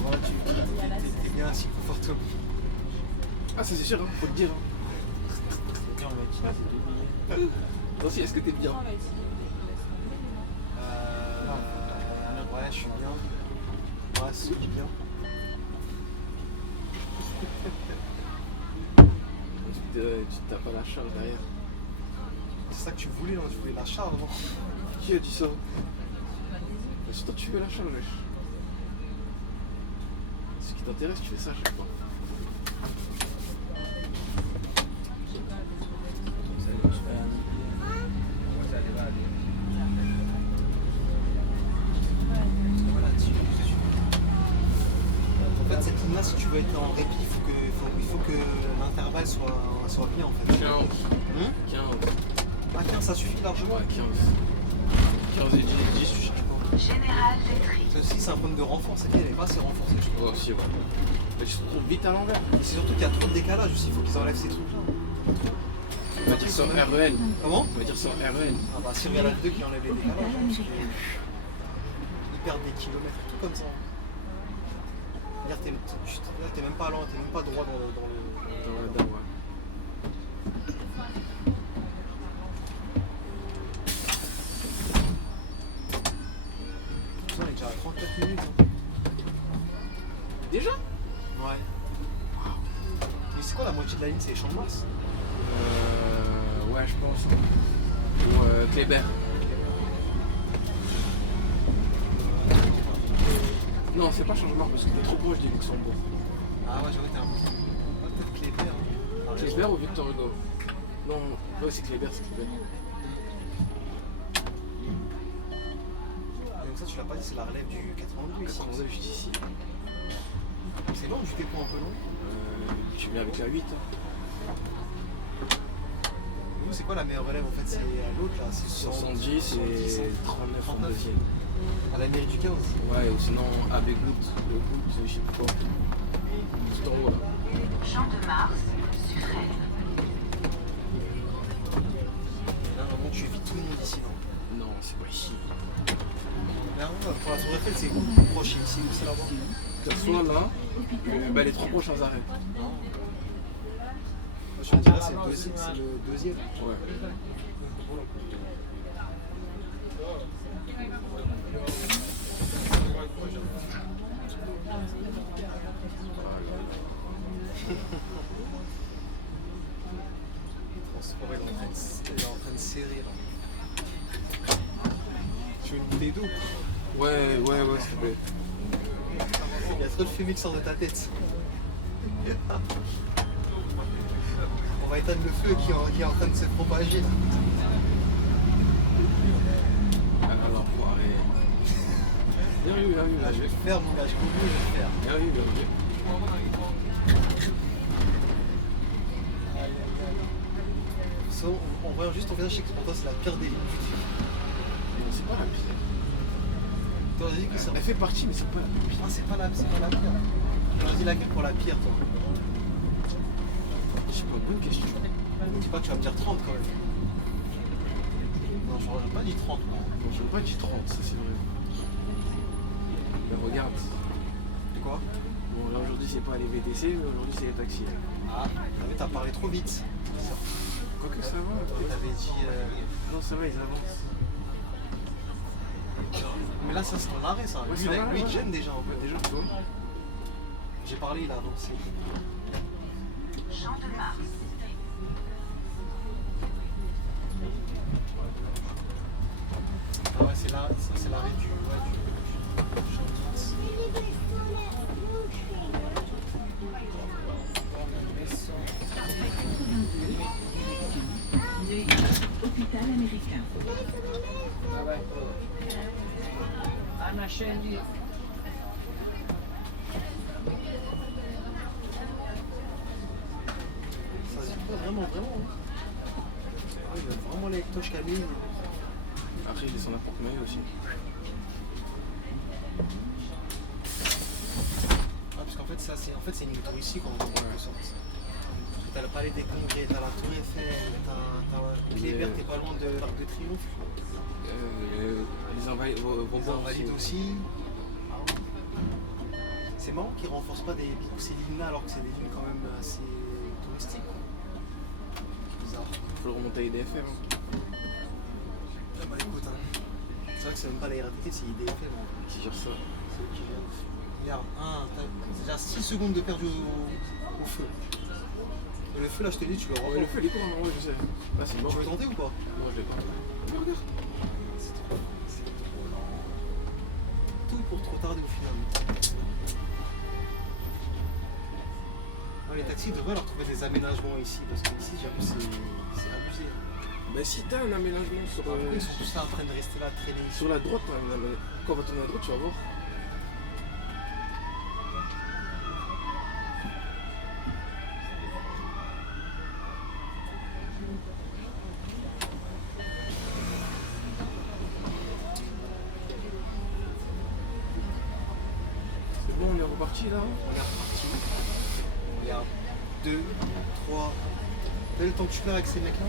va, t'es bien assis confortablement. Ah, ça c'est sûr, hein. Faut le dire. Hein. C'est bien, mec. Toi aussi, est-ce que t'es bien? Ouais, je suis bien. Ouais, c'est bien. Tu te tapes pas la charge derrière. C'est ça que tu voulais, non? Tu voulais la charge, non? Qui a dit ça? C'est toi tu fais la charge, wesh. Ce qui t'intéresse, tu fais ça à chaque fois. Voilà, en fait, cette ligne-là, si tu veux être en répit, il faut que l'intervalle soit bien en fait. 15. 15. Ah, 15, ça suffit largement. Ouais, 15. 15 et 10, je sais pas. Général Détri. Ça aussi, c'est un problème de renfort, c'est qu'elle n'est pas assez renforcée, je crois. Ouais, aussi, ouais. Mais tu te retrouves vite à l'envers. Et c'est surtout qu'il y a trop de décalage aussi, il faut qu'ils enlèvent ces trucs-là. On va dire ça en REN. Comment? On va dire ça en REN. Ah bah, si on regarde la 2 qui enlève les décalages, hein, parce qu'ils perdent des kilomètres et tout comme ça. Là, t'es même pas lent, t'es même pas droit dans le. Dans la dalle, ouais. Putain, on est déjà à 34 minutes. Hein. Déjà? Ouais. Mais c'est quoi la moitié de la ligne? C'est les Champs de Mars? Ouais, je pense. Ou Kléber. Non, c'est pas changement parce que t'es trop proche du Luxembourg. Ah ouais, j'avoue, t'es un peu. Peut-être Kléber. Hein. Kléber ou Victor Hugo? Non, ouais, c'est Kléber, c'est Kléber. Donc ça, tu l'as pas dit, c'est la relève du 82 ici. On est juste ici. C'est long, du dépôt un peu long. Tu viens avec la 8. Nous, c'est quoi la meilleure relève en fait? C'est à l'autre là, c'est 70 et 39 en deuxième. À la mairie du 15. Ouais, ou sinon AB Goutte, le Goutte, je sais pas quoi. Tout en haut là. Champ de Mars, Suffren. Là, vraiment, tu évites tout le monde ici, non? Non, c'est pas ici. Là, pour la Tour Eiffel, c'est où? Proche, c'est ici ou c'est là-bas? t'as soit là, les 3 prochains arrêts. Je me dirais c'est le deuxième. Ouais. Transport est en train de serrer là. Tu veux une bouteille d'eau? Ouais, s'il te plaît. Il y a trop de fumée qui sort de ta tête. On va éteindre le feu qui est en train de se propager là. Alors, faut arrêter. Bien vu, Là je vais le faire, mon gars, je vais le faire. Bien vu. So, on voit juste ton visage, je sais que pour toi c'est la pire des lignes. Non, c'est pas la pire. T'aurais dit que ça. Elle fait partie, mais c'est pas la pire. Ah, c'est pas la pire. T'aurais dit laquelle pour la pire, toi? Je sais pas, bonne question. Ne dis pas que tu vas me dire 30 quand même. Non, j'aurais pas dit 30. Non, je n'aurais pas dit 30, ça c'est vrai. Mais regarde. De quoi? Bon, là aujourd'hui c'est pas les VTC, mais aujourd'hui c'est les taxis. Ah, t'as parlé trop vite. Quoique ça va. T'avais dit. Non, ça va, ils avancent. Mais là, ça c'est ton arrêt, ça. Ouais, Lui, ça là, va, lui, il ouais. gêne déjà un peu. Déjà, tu vois. J'ai parlé, il a avancé. Champ de Mars. Ah ouais, c'est là, ça c'est l'arrêt du Champ de Mars. Hôpital américain. Anna Scendi. Ça se dit pas vraiment. Ah, il a vraiment les toches Camille. Après, il descend à porte-maillot aussi. Ah, parce qu'en fait, ça c'est une ville touristique en quelque sorte. Parce que t'as le palais des Congrès, t'as la Tour Eiffel, t'as Kléber, t'es pas loin de l'Arc de Triomphe. Les invalides vont Les voir Invalides aussi. C'est marrant qu'ils renforcent pas ces lignes-là alors que c'est des lignes quand même assez touristiques. C'est bizarre. Faut le remonter à IDFM. Ah bah écoute, hein. C'est vrai que c'est même pas la RATP, c'est IDFM. Qui gère ça. C'est eux qui gèrent. Regarde, t'as déjà 6 secondes de perdu au feu. Et le feu là, je te dis, tu le Ouais, reprends. le feu, il est court, ouais, je sais. Ah, c'est mort. Tu veux tenter ou pas? Moi, je l'ai pas. Mais regarde. C'est trop lent. Tout pour trop tarder au final. Ah, les taxis devraient leur trouver des aménagements ici parce que ici j'avoue c'est abusé. Bah, si t'as un aménagement sur, Pourquoi ils sont tous là en train de rester là traîner ici? sur la droite, quand on va tourner à droite, tu vas voir. C'est bon, on est reparti là. On est reparti. Regarde. 2, 3. T'as le temps que tu fais avec ces mecs là?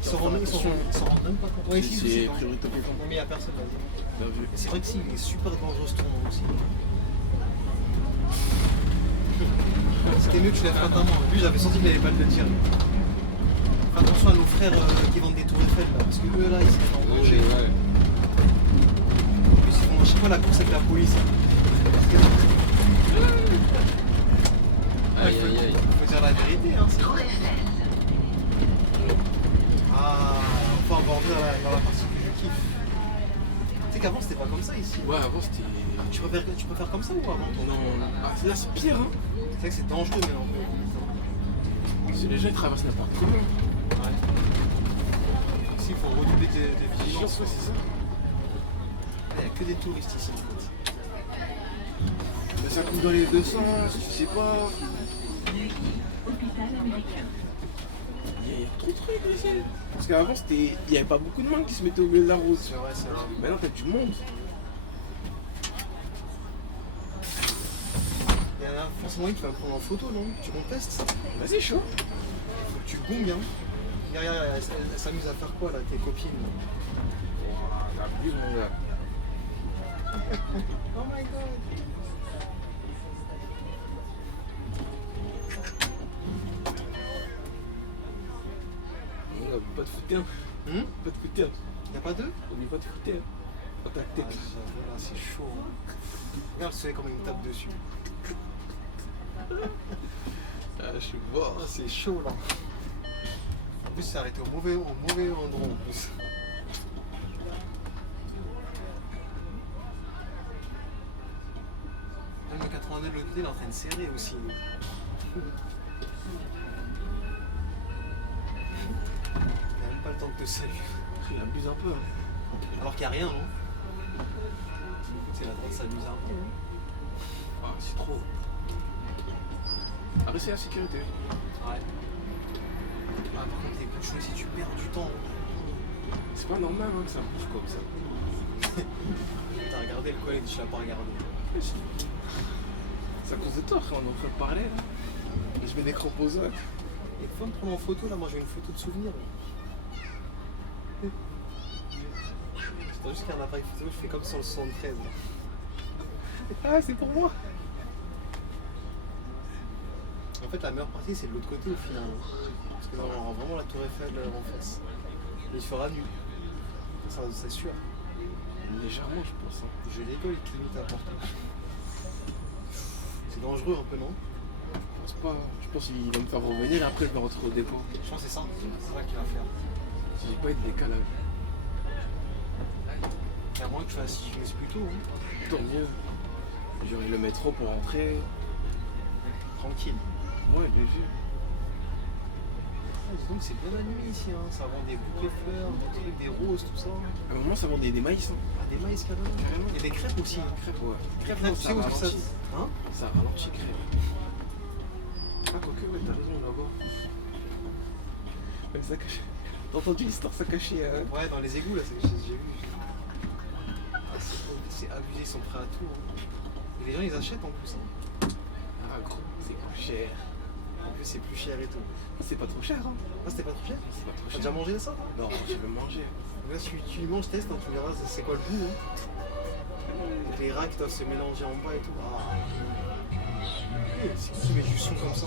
Ils s'en rendent même pas compte. Ouais, ici, C'est non. priorité pour Non, mais il y a personne, vas-y. Bien vu. Et c'est vrai que si, il est super dangereux ce tournant aussi. C'était mieux que tu l'aies fait à ta main. Lui, j'avais senti qu'il n'avait pas de le dire. Fais attention à nos frères qui vendent des tours Eiffel là, parce que eux là, ils sont en danger. Ouais. En plus, ils font à chaque fois la course avec la police. Aïe aïe aïe. Faut dire la vérité, hein. Tour Eiffel. Ah, enfin, on va revenir dans la partie que je kiffe. Tu sais qu'avant, c'était pas comme ça ici. Ouais, avant c'était. Tu préfères comme ça ou avant toi? Non, ah, là c'est pire, hein. C'est vrai que c'est dangereux maintenant. C'est les gens qui traversent n'importe comment. Ouais. Ici, il faut redoubler de vigilance. Ouais, c'est ça. Il n'y a que des touristes ici en fait. Mais ça coule dans les deux sens, tu sais pas. Hôpital américain. Il y a trop de trucs ici. Parce qu'avant, il n'y avait pas beaucoup de monde qui se mettait au milieu de la route. C'est vrai, c'est vrai. Maintenant, t'as du monde. Il y a forcément une qui va me prendre en photo, non? Tu contestes? Vas-y, chaud. Faut que tu gongues, hein. Regarde, elle s'amuse à faire quoi là, tes copines là? La plus, mon gars. Oh my god! foot 1. Pas de foot 1. Y'a pas deux? On n'est pas de foot 1. Quand t'as Ah, tête. j'avoue, là, c'est chaud. Hein. Regarde le soleil comme il me tape dessus. Ah, je suis mort. Ah, c'est chaud là. En plus, c'est arrêté au mauvais endroit en plus. Même le 82 de l'autre côté, il est en train de serrer aussi. Il n'a même pas le temps de te saluer. Il abuse un peu. Hein. Alors qu'il n'y a rien, non? C'est la droite s'amuse un peu. Hein. Ah, c'est trop. Après, c'est la sécurité. Ouais. Ah, par contre, les bouchons, si tu perds du temps. C'est pas normal hein, que ça bouge comme ça. T'as regardé le collègue, tu l'as pas regardé. C'est à cause de toi, frère, on est en train de parler là. Et je mets des cramposades. Il faut me prendre en photo là, moi j'ai une photo de souvenir. C'est juste qu'il y a un appareil photo, je fais comme sur le 73. Ah, c'est pour moi. En fait, la meilleure partie c'est de l'autre côté au final. Parce que là, on aura vraiment la tour Eiffel en face. Et il fera nuit. Ça, c'est sûr. Légèrement, je pense. Hein. Je l'école est limite important. C'est dangereux un peu, non? Je pense pas. Je pense qu'il va me faire revenir et après je vais rentrer au dépôt. Je pense que c'est ça. C'est ça qu'il va faire. Si j'ai pas été décalage. Et à moins que tu finisses plus tôt. Hein. Tant mieux. J'aurai le métro pour rentrer. Tranquille. Ouais, bien sûr. Donc c'est bien la nuit ici, hein. Ça vend des bouquets de fleurs, des trucs, des roses, tout ça. À un moment, ça vendait des maïs. Hein. Ah, des maïs carrément. Il y a des crêpes aussi. Hein. Crêpes, ouais. Crêpes, Non, tu sais où est-ce que ça... ralentit. Hein? Ça ralentit crêpes. Ah, quoique, ouais, t'as raison là-bas. Ouais, ça cache. T'as entendu l'histoire, ça cachait. Ouais, dans les égouts là, c'est j'ai vu. Ah, c'est abusé, ils sont prêts à tout. Hein. Et les gens ils achètent en plus. Hein. Ah, gros, c'est plus cher. En plus, c'est plus cher et tout. C'est pas trop cher, hein. Ah, c'était pas trop cher? C'est pas trop T'as cher. déjà mangé ça? Non, je vais manger. Là, si tu manges, teste, hein, tu verras c'est quoi le goût. Hein. Les rats qui doivent se mélanger en bas et tout. Ah. C'est qui met du son comme ça?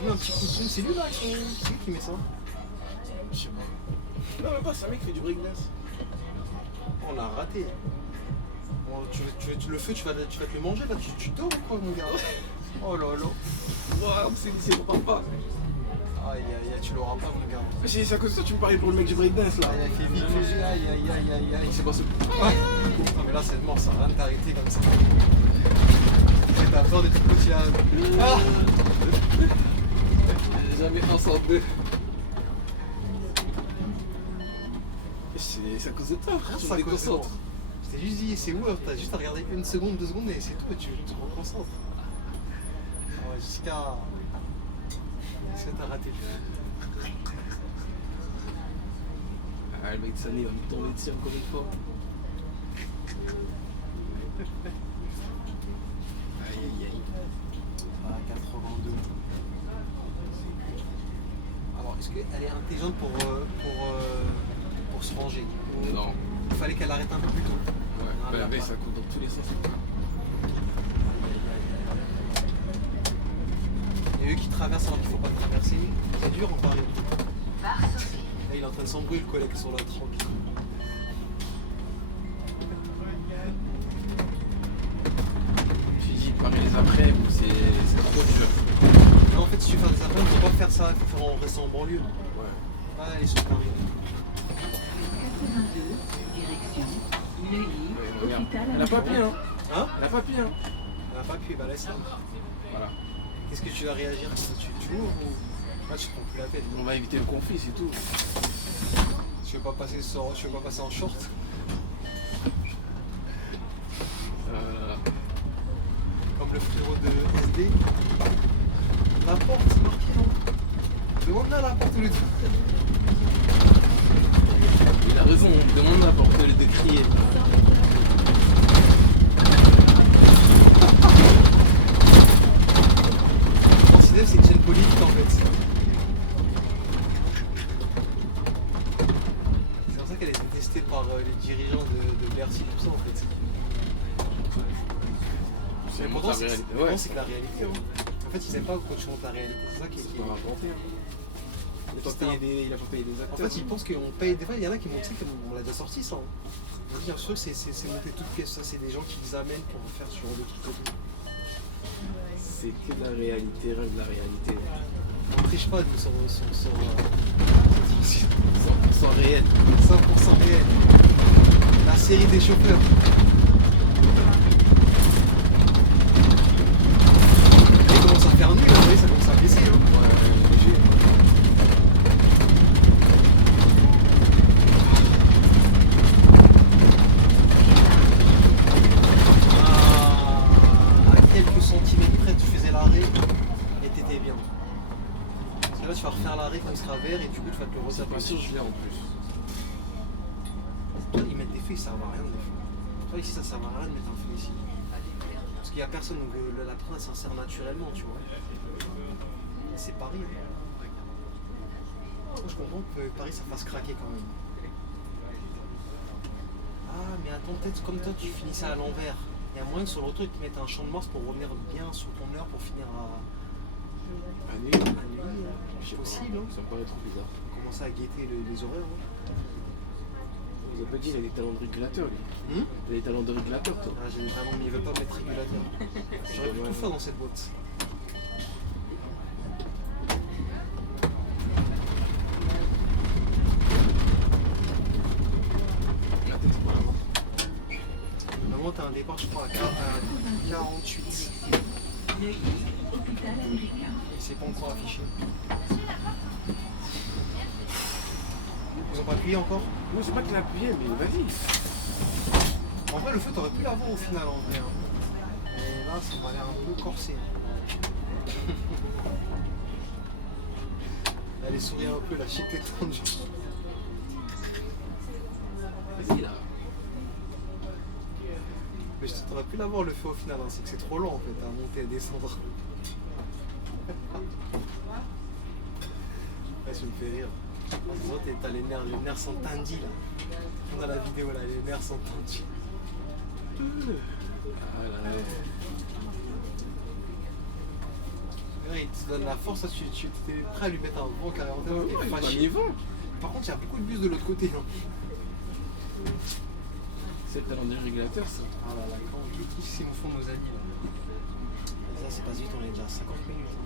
Il met un petit coup de son, c'est lui là, c'est lui qui met ça. Je sais pas. Non, mais pas, c'est un mec qui fait du breakdance. On l'a raté. Bon, le feu, tu vas te le manger là, tu dors ou quoi mon gars? Oh là là. Waouh, c'est mon papa. Aïe aïe aïe, tu l'auras pas mon gars. C'est à cause de ça que tu me parlais pour le mec du breakdance là. Aïe, fait vite le jeu, aïe aïe aïe aïe aïe. C'est pas ce. Ouais. Non mais là c'est mort, ça va rien t'arrêter comme ça. T'as peur des trucs petits là. Ah. Jamais un sans deux. C'est à cause de toi, frère, tu me déconcentres. Je t'ai juste dit, c'est où là? T'as juste à regarder une seconde, 2 secondes et c'est tout, et tu te reconcentres. Ouais, jusqu'à t'as raté. Ah, le mec de Sané va me tomber dessus encore une fois. Aïe aïe aïe. Ah, 82. Alors, est-ce qu'elle est intelligente pour se ranger? Non. Il fallait qu'elle arrête un peu plus tôt. Ouais, Ah, bah, là, mais pas. ça coûte dans tous les sens. Et eux qui traversent alors qu'il ne faut pas traverser, c'est dur en Paris. Varsovie. Là, il est en train de s'embrouiller le collègue sur la tranquille. Tu dis Paris les après ou c'est trop dur. Non, en fait, si tu fais des affaires, il ne faut pas faire ça, il faut faire en restant en banlieue. Ouais. Ah, elle est sur Paris. 82, direction Neuilly, Ouais, regarde. hôpital Elle a pas pied, hein. Hein? Elle a pas pied, hein. Elle n'a pas pu, bah laisse-la. Voilà. Qu'est-ce que tu vas réagir? Tu ouvres ou. Là, tu te prends plus la peine. On va éviter le conflit, c'est tout. Tu veux pas passer en short? Comme le frérot de SD. La porte, c'est marqué, non? Demande-la la porte au lieu de. Il a raison, on demande la porte au lieu de crier. Considère que c'est une chaîne politique en fait. C'est pour ça qu'elle est détestée par les dirigeants de Bercy, tout ça en fait. C'est Mais mon pourtant, travail. c'est Ouais. que la réalité. Hein. fait, ils aiment pas quand tu montres la réalité. C'est ça qui C'est pas rapporté. Hein. Il a pas payé des acteurs. En fait, ils pensent qu'on paye. Des fois, il y en a qui m'ont dit qu'on l'a déjà sorti ça. Hein. Bien sûr, c'est monté toute pièce. Ça, c'est des gens qui les amènent pour faire sur le truc. C'est que de la réalité, rien de la réalité. On triche pas, nous, sur 100% réel. 100% réel. La série des chauffeurs. Il commence à faire nul, hein, ça commence à baisser. Hein. Ouais, léger. À quelques centimètres près, tu faisais l'arrêt et t'étais bien. Parce que là, tu vas refaire l'arrêt quand il sera vert et du coup, tu vas te le C'est retaper. pas sûr, je viens en plus. Toi, ils mettent des feux, ça sert à rien des feux. Toi, ici, ça sert à rien de mettre un feu ici. Parce qu'il n'y a personne, donc la personne elle s'insère naturellement, tu vois. Et c'est Paris. Hein. Moi, je comprends que Paris, ça fasse craquer quand même. Ah, mais attends, peut-être comme toi, tu finissais à l'envers. Il y a moyen que sur le retour, ils te mettent un champ de Mars pour revenir bien sur ton heure pour finir à nuit. nuit. C'est possible, hein. Ça me paraît trop bizarre. Commencer à guetter les horaires. Hein. On vous a pas dit, il a des talents de régulateur, lui. Hum Il a des talents de régulateur, toi. Ah, j'ai des talents, mais ils veulent pas mettre régulateur. J'aurais pu tout faire dans cette boîte. La tête, c'est pas la mort. Normalement, t'as un départ, je crois, à 48. Neuilly, hôpital américain. Et c'est pas encore affiché. Ils ont pas appuyé encore? Non, c'est pas qu'il a appuyé, mais vas-y. En vrai, le feu, t'aurais pu l'avoir au final, en vrai. Hein. Mais là, ça m'a l'air un peu corsé. Allez, souris un peu, la chic est tendue. Vas-y, là. Mais t'aurais pu l'avoir le feu au final, hein. C'est que c'est trop lent en fait à monter et à descendre. Ouais, ça me fait rire. T'as les nerfs sont tendus là. Dans la vidéo là, les nerfs sont tendus. Ah là là. Ouais, il te donne la force, là, tu étais prêt à lui mettre un vent carrément. Ouais, T'es il fâché. y va. Par contre, il y a beaucoup de bus de l'autre côté. Hein. C'est le talent des régulateurs, ça. Ah là là, qu'est-ce qu'ils nous font nos amis là. Ça, c'est pas vite, on est déjà à 50 minutes.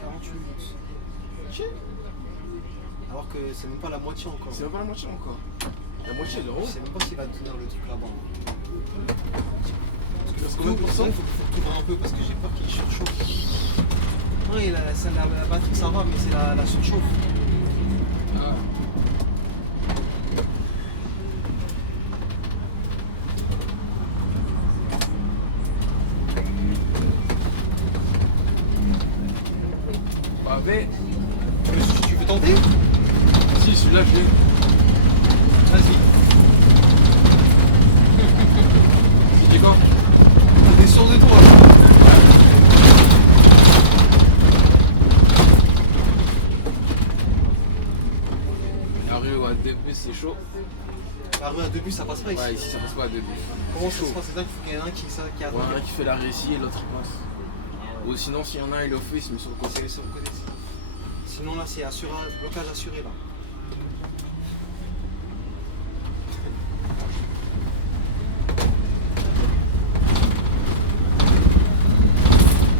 48 minutes. Alors que c'est même pas la moitié encore. C'est même pas la moitié encore. La moitié, Je l'euro. sais même pas s'il va tenir le truc là-bas. Parce combien de Il pourcents? faut que tu ouvres un peu parce que j'ai peur qu'il surchauffe. Oui, la batterie ça va, mais c'est la surchauffe. Ah. Bah, mais. Tu veux tenter? Si, celui-là, je l'ai. Vas-y. C'est quoi? T'es sûr de toi? La rue à 2 bus, c'est chaud. La rue à 2 bus, ça passe pas ici. Ouais, ici, ça passe pas à 2 bus. Comment ça se passe? C'est ça qu'il faut qu'il y en ait un qui attend. Ouais, un qui fait l'arrêt ici et l'autre il passe. Ou sinon, s'il y en a un, il est au feu, il se met sur le côté. C'est sur le côté. Sinon là, c'est blocage assuré là.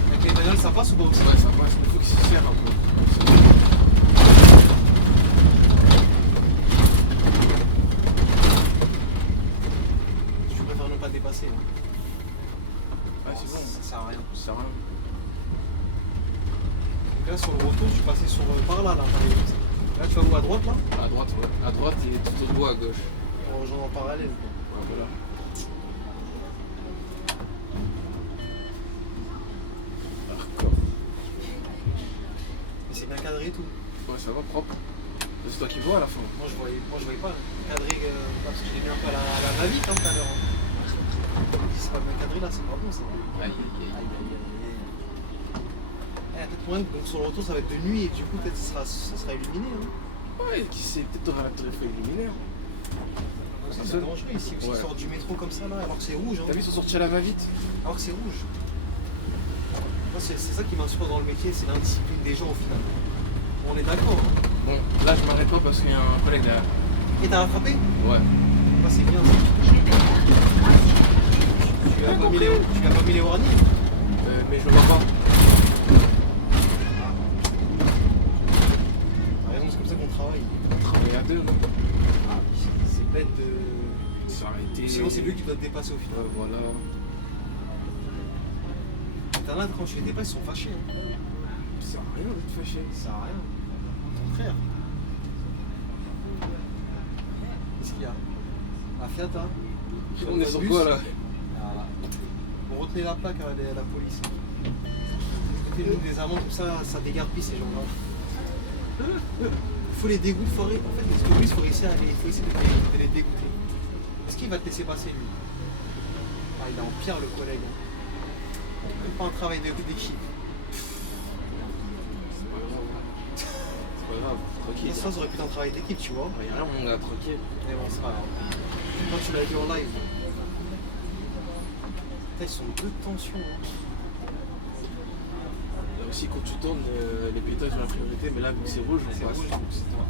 Avec les bagnoles, ça passe ou pas aussi? Ouais, ça passe, il faut qu'il se serre un peu. Je préfère ne pas dépasser. Hein. Ah, c'est bon, Ça sert à rien. ça sert à rien. Donc là, sur le retour, je suis passé sur par là, par exemple. Là, tu vas où, à droite là? À droite, ouais. À droite et tout au bout à gauche. Pour rejoindre en parallèle. Quoi. Ouais, voilà. Hardcore. Mais c'est bien cadré et tout. Ouais, ça va, propre. C'est toi qui vois à la fin. Moi, je voyais pas cadré parce que je l'ai mis un peu à la va-vite hein, tout à l'heure. Hein. Si c'est pas bien cadré là, c'est pas bon ça. Aïe, aïe, aïe, aïe, aïe. Il y a peut-être moyen, donc sur le retour ça va être de nuit et du coup peut-être ça sera illuminé. Hein. Ouais, qui sait, peut-être t'auras la téléphone luminaire. C'est dangereux ici, aussi, Ouais. ils sortent du métro comme ça là, alors que c'est rouge. Hein. T'as vu, ils sont sortis à la va-vite. Alors que c'est rouge. Moi c'est ça qui m'inspire dans le métier, c'est l'indiscipline des gens au final. On est d'accord, hein. Bon, là je m'arrête pas parce qu'il y a un collègue derrière. Et t'as rattrapé? Ouais. Ah, c'est bien ça. Tu as pas mis les warnings? Mais je le vois pas. Par exemple, c'est comme ça qu'on travaille. On travaille à deux. Ah, c'est bête de... S'arrêter. Sinon, c'est lui qui doit te dépasser au final. Voilà. T'en as, quand tu les dépasses, ils sont fâchés. Hein. Ça sert à rien d'être fâché. Ça sert à rien. Ton frère. Qu'est-ce qu'il y a? La Fiat, hein? On est sur quoi là? Voilà. Bon, retenez la plaque à la police. Mettez-nous des amendes, tout ça, ça dégarpille ces gens-là. Il faut les dégoûter, en fait, les touristes, il faut essayer de les dégoûter. Est-ce qu'il va te laisser passer lui? Ah, il est en pire le collègue. Hein. Même pas un travail d'équipe. C'est pas grave, tranquille. Ça aurait pu être un travail d'équipe, tu vois. Y'a rien mon gars, tranquille. Mais bon, c'est pas grave. Quand tu l'as vu en live. Putain, ils sont deux tensions. Hein. Là aussi, quand tu tournes, les pétages ont la priorité, mais là, vu que c'est rouge, on C'est passe. rouge, donc c'est toi.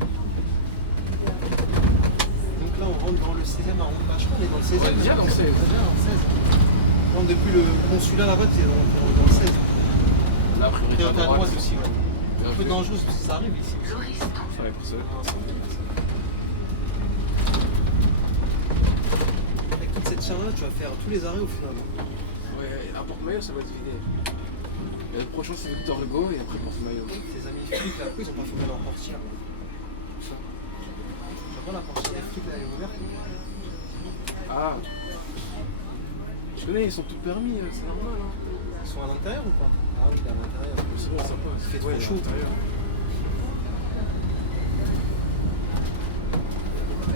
Donc là, on rentre dans le 16e arrondissement. Je crois qu'on est dans le 16e. Ouais, déjà dans le 16. Déjà dans le 16. Non, depuis le consulat là-bas, tu es dans le 16. Là, priorité Et à à droite droite. aussi, ouais. Un peu dangereux parce que ça arrive ici. Ça va être ça. Avec toute cette charge là, tu vas faire tous les arrêts au final. Ouais, à Porte-Maillot, ça va être vidé. Et le prochain, c'est Victor Hugo et après Porte-Maillot. Tes amis flics là, pourquoi ils ont pas fermé leur portière là? Tu vois la portière des flics là, elle est ouverte. Ah. Je connais, ils sont tous permis, c'est normal. Hein. Ils sont à l'intérieur ou pas? Ah oui, à l'intérieur. C'est bon, ça passe. Il fait trop Ouais, chaud. à l'intérieur.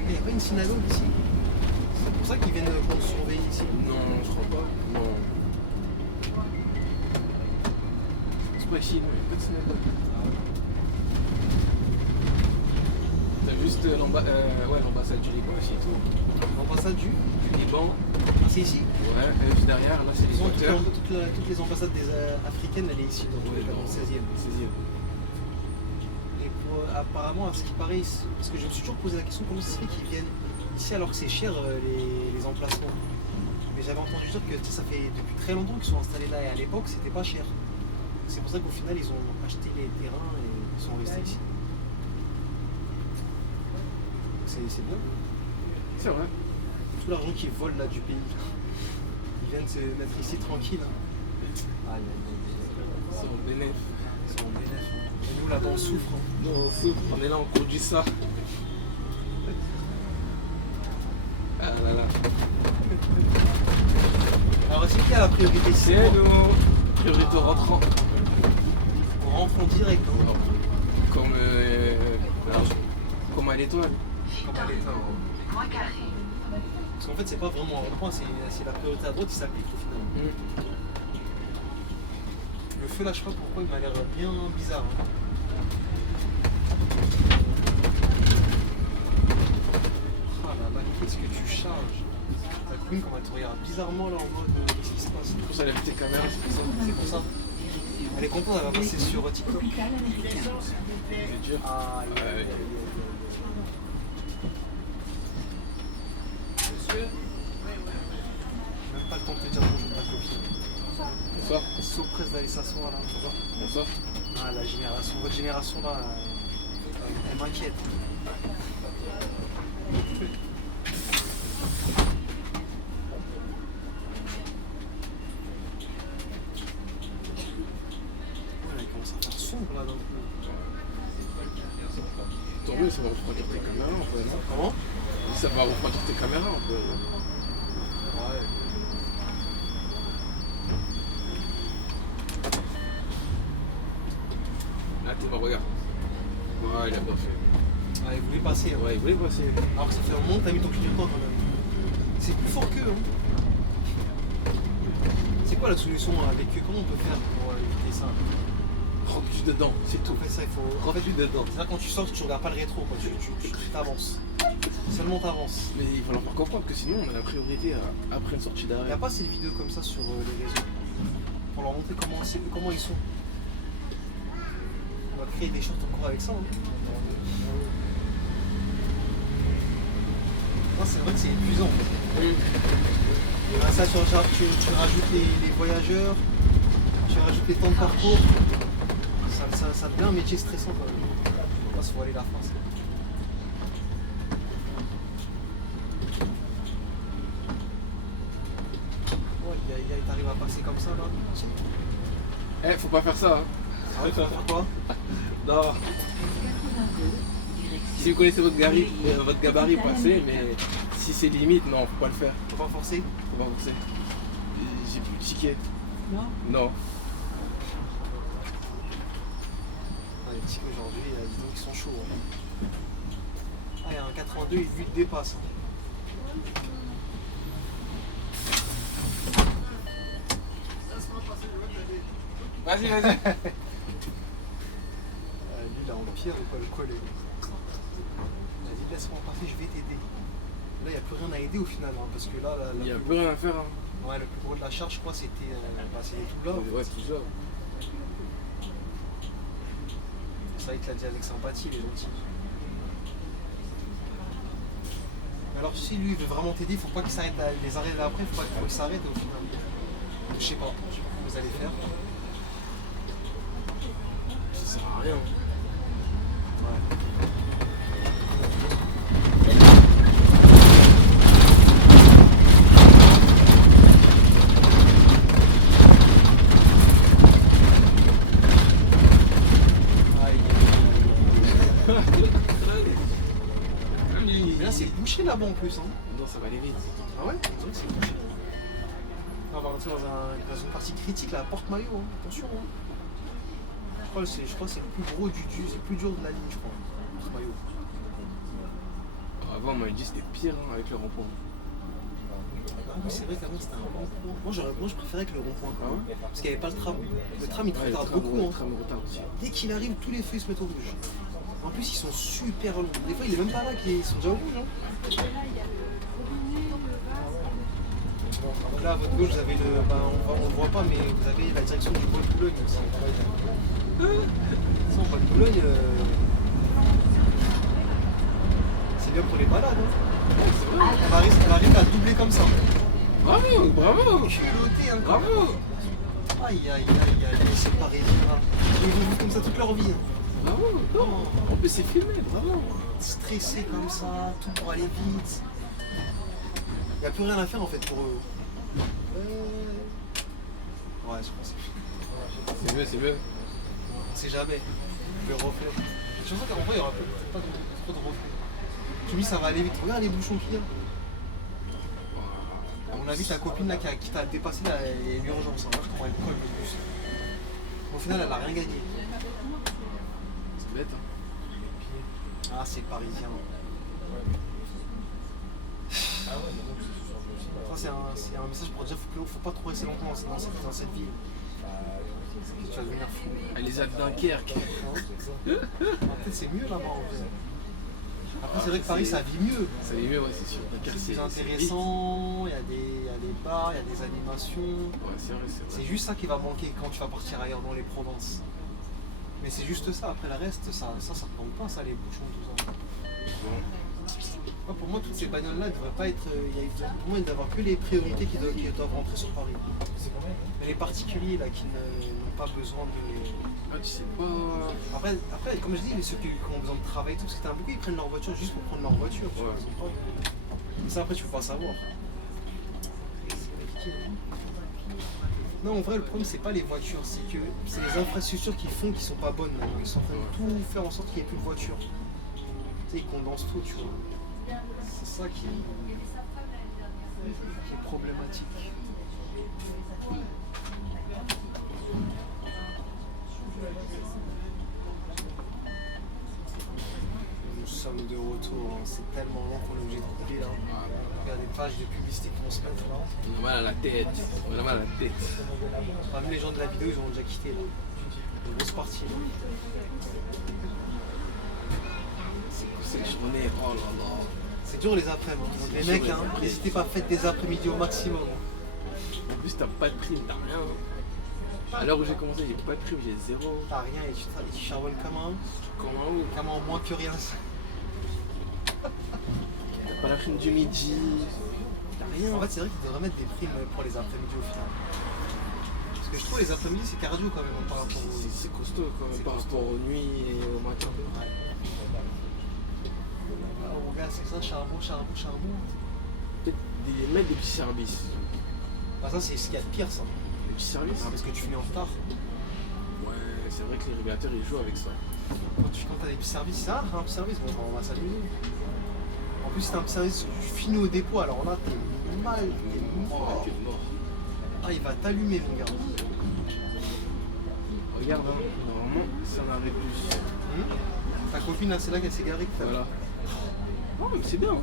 Il n'y a pas une synagogue ici? C'est pour ça qu'ils viennent pour nous surveiller ici. Non, je crois pas. Non. C'est pas ici, non, il n'y a pas de synagogue. T'as juste l'ambassade du Liban aussi et tout. L'ambassade du Liban, Ah, c'est ici? ouais, et juste derrière, là c'est les Toutes acteurs. toutes les ambassades africaines, elle est ici, dans Ouais, le 16e. 16e. Et apparemment, à ce qui paraît, parce que je me suis toujours posé la question, comment ça se fait qu'ils viennent ici alors que c'est cher les emplacements? Mais j'avais entendu dire que ça fait depuis très longtemps qu'ils sont installés là et à l'époque c'était pas cher. C'est pour ça qu'au final ils ont acheté les terrains et ils sont restés ici. C'est bien. C'est vrai. Tout l'argent qu'ils volent là du pays, ils viennent se mettre ici tranquille. Aïe, C'est en bénéf. ils sont en bénéfice. Et nous là-bas on souffre. Hein. Non, on souffre, on est là, on produit ça. Ah là là. Alors est-ce qu'il y a la priorité ici? C'est nous. Priorité rentrant. On rentre en direct. Hein. Comme à l'étoile. Parce qu'en fait c'est pas vraiment un rond-point, c'est la priorité à droite qui s'applique au final. Le feu là je sais pas pourquoi il m'a l'air bien bizarre. Hein. Ah là là, qu'est-ce que tu charges? Ta copine comment elle te regarde bizarrement là en mode qu'est-ce qui se passe? C'est pour ça, elle a vu tes caméras, c'est pour ça. C'est pour ça. Elle est contente, elle va passer sur TikTok. Hôpital américain. C'est dur. Ah, Ouais. même pas le temps de te dire bonjour ta copine. Bonsoir. Ils sont presque d'aller s'asseoir là. Bonsoir. Ah la génération, votre génération là, elle m'inquiète. Ouais, il commence à faire sombre là dans le coup. Tant mieux, ça va refroidir tes caméras un peu, non? Comment? Ça va refroidir tes caméras un peu. Ouais. Là, regarde. Ouais, il a bien fait. Ah, il voulait passer. Hein. Ouais, il voulait passer. Alors que ça fait un moment que t'as mis ton clignotant quand même. C'est plus fort qu'eux. Hein. C'est quoi la solution avec eux? Comment on peut faire pour éviter ça? Rentre-tu dedans, c'est tout. En fait, ça, il faut. Rentre-tu dedans. C'est là quand tu sors, tu regardes pas le rétro, quoi. Tu t'avances. Seulement t'avances. Mais il va leur faire comprendre que sinon on a la priorité après une sortie Il n'y a d'arrêt. pas ces vidéos comme ça sur les réseaux. pour leur montrer comment ils sont. On va créer des shorts encore avec ça. Hein. Moi, c'est vrai que c'est épuisant. Ah, ça, tu rajoutes les voyageurs, tu rajoutes les temps de parcours. Ça devient un métier stressant quand même. On va se voiler la face. T'arrives à passer comme ça là? Eh, faut pas faire ça. Hein. Ah ouais, tu vas faire quoi? Non. Si vous connaissez votre gabarit, passez, mais si c'est limite, non, faut pas le faire. Faut pas forcer? Faut pas forcer. J'ai plus de tickets. Non. Non. Ah, les tickets aujourd'hui, dis donc ils sont chauds. Hein. Ah, il y a un 82, lui il te dépasse. Hein. Vas-y, vas-y. Lui, il a empire ou pas le coller. Vas-y, laisse-moi passer, je vais t'aider. Là, il n'y a plus rien à aider au final, hein, parce que là, Il n'y a plus rien à faire. Hein. ouais, le plus gros de la charge, je crois, c'était tout là. Ouais, tout ça. Ça, il te l'a dit avec sympathie, les gentils. Alors, si lui, il veut vraiment t'aider, il faut pas qu'il s'arrête. Les arrêts d'après, il faut pas qu'il s'arrête au final. Je sais pas, ce que vous allez faire. Ça sert à rien. Mais là, c'est bouché là-bas en plus. Hein. Non, ça va aller vite. Ah ouais? C'est vrai que c'est bouché. On va rentrer dans une partie critique, la porte-maillot. Hein. Attention. Hein. Je crois que c'est le plus gros c'est le plus dur de la ligne, je crois. Porte-maillot. Avant, on m'avait dit que c'était pire hein, avec le rond-point. Ah oui, c'est vrai qu'avant c'était un rond-point. Moi, je préférais que le rond-point. Ah ouais? Parce qu'il n'y avait pas le tram. Le tram, il te retarde beaucoup. Hein. Dès qu'il arrive, tous les feux ils se mettent au rouge. En plus, ils sont super longs. Des fois, il est même pas là, ils sont déjà au rouge. Hein. Bon, là, à votre gauche, vous avez le. Bah, on le voit pas, mais vous avez la direction du Bois de Boulogne aussi. Ça, au Bois de Boulogne, c'est bien pour les balades. Hein. Elle arrive à doubler comme ça. Bravo, bravo. Culotté, hein, Bravo. Aïe, aïe, aïe, aïe, c'est pareil. Ils vont vivre comme ça toute leur vie. Hein. Bravo. Non. En plus, c'est filmé, bravo. Stressé comme ça, tout pour aller vite. Il n'y a plus rien à faire en fait pour eux. Ouais, je pense. C'est mieux, c'est mieux. On sait jamais. Le reflet. Je pense qu'en vrai, il n'y aura pas trop de reflet. Tu me dis, ça va aller vite. Regarde les bouchons qu'il y a. À mon avis, ta copine là, qui t'a dépassé, là, il y a une urgence. Hein. Regarde comment elle colle le bus. Au final, elle n'a rien gagné. C'est bête, hein. Ah, c'est parisien. Ça, c'est un message pour dire qu'il ne faut pas trop rester longtemps dans cette ville. Tu vas devenir fou. Elle les a de Dunkerque. Peut-être c'est mieux là-bas en vrai. Après, c'est vrai que Paris, ça vit mieux. Ça vit mieux, ouais, c'est sûr. Dunkerque, C'est plus intéressant, il y a des bars, il y a des animations. Ouais, c'est vrai, c'est vrai. C'est juste ça qui va manquer quand tu vas partir ailleurs dans les provinces. Mais c'est juste ça, après le reste, ça te manque pas, ça, les bouchons, tout ça. Bon. Ouais, pour moi, toutes ces bagnoles-là, elles devraient pas être. Pour moi, il doit y avoir que les priorités qui doivent rentrer sur Paris. Mais les particuliers là, qui n'ont pas besoin de. Ah, tu sais pas. Après, comme je dis, ceux qui ont besoin de travailler, tout, parce que beaucoup ils prennent leur voiture juste pour prendre leur voiture. Tu vois, ils ont pas. Mais ça, après, tu peux pas savoir. Non, en vrai, le problème, c'est pas les voitures, c'est que c'est les infrastructures qui font qui sont pas bonnes. Là. Ils sont en train de tout faire en sorte qu'il n'y ait plus de voitures. Tu sais, ils condensent tout, tu vois. C'est ça qui est problématique. Nous sommes de retour, hein. C'est tellement long qu'on est obligé de couper là. Regarde les pages de publicité qui vont se mettre là. On a mal à la tête. On a mal à la tête. Enfin, même les gens de la vidéo, ils ont déjà quitté là. Une grosse partie là. C'est quoi cette journée? Oh là là. C'est dur les après-midi. Donc les mecs, hein, n'hésitez pas, faites des après-midi au maximum. En plus, t'as pas de prime, t'as rien. À l'heure où j'ai commencé, j'ai pas de prime, j'ai zéro. T'as rien et tu charbonnes Comment comme un moins que rien. T'as pas la prime du midi. T'as rien. En fait, c'est vrai qu'ils devraient mettre des primes pour les après-midi au final. Parce que je trouve les après-midi c'est cardio quand même par rapport au. C'est costaud quand même C'est par costaud. rapport aux nuits et au matin. Alors, mon gars, c'est ça, charbon. Peut-être mettre des petits services. Ah, ça, c'est ce qu'il y a de pire, ça. Des petits services. Parce que tu finis en retard. Ouais, c'est vrai que les régulateurs ils jouent avec ça. Quand t'as des petits services, ça, un petit service, bon, on va s'amuser. En plus, si t'as un petit service, tu finis au dépôt, alors là, t'es mal, t'es mort. T'es mort. Ah, il va t'allumer, mon gars. Regarde, hein, normalement, ça n'arrête plus. Ta copine, là, c'est là qu'elle s'est garée. que t'as- Voilà. Oh, mais c'est bien.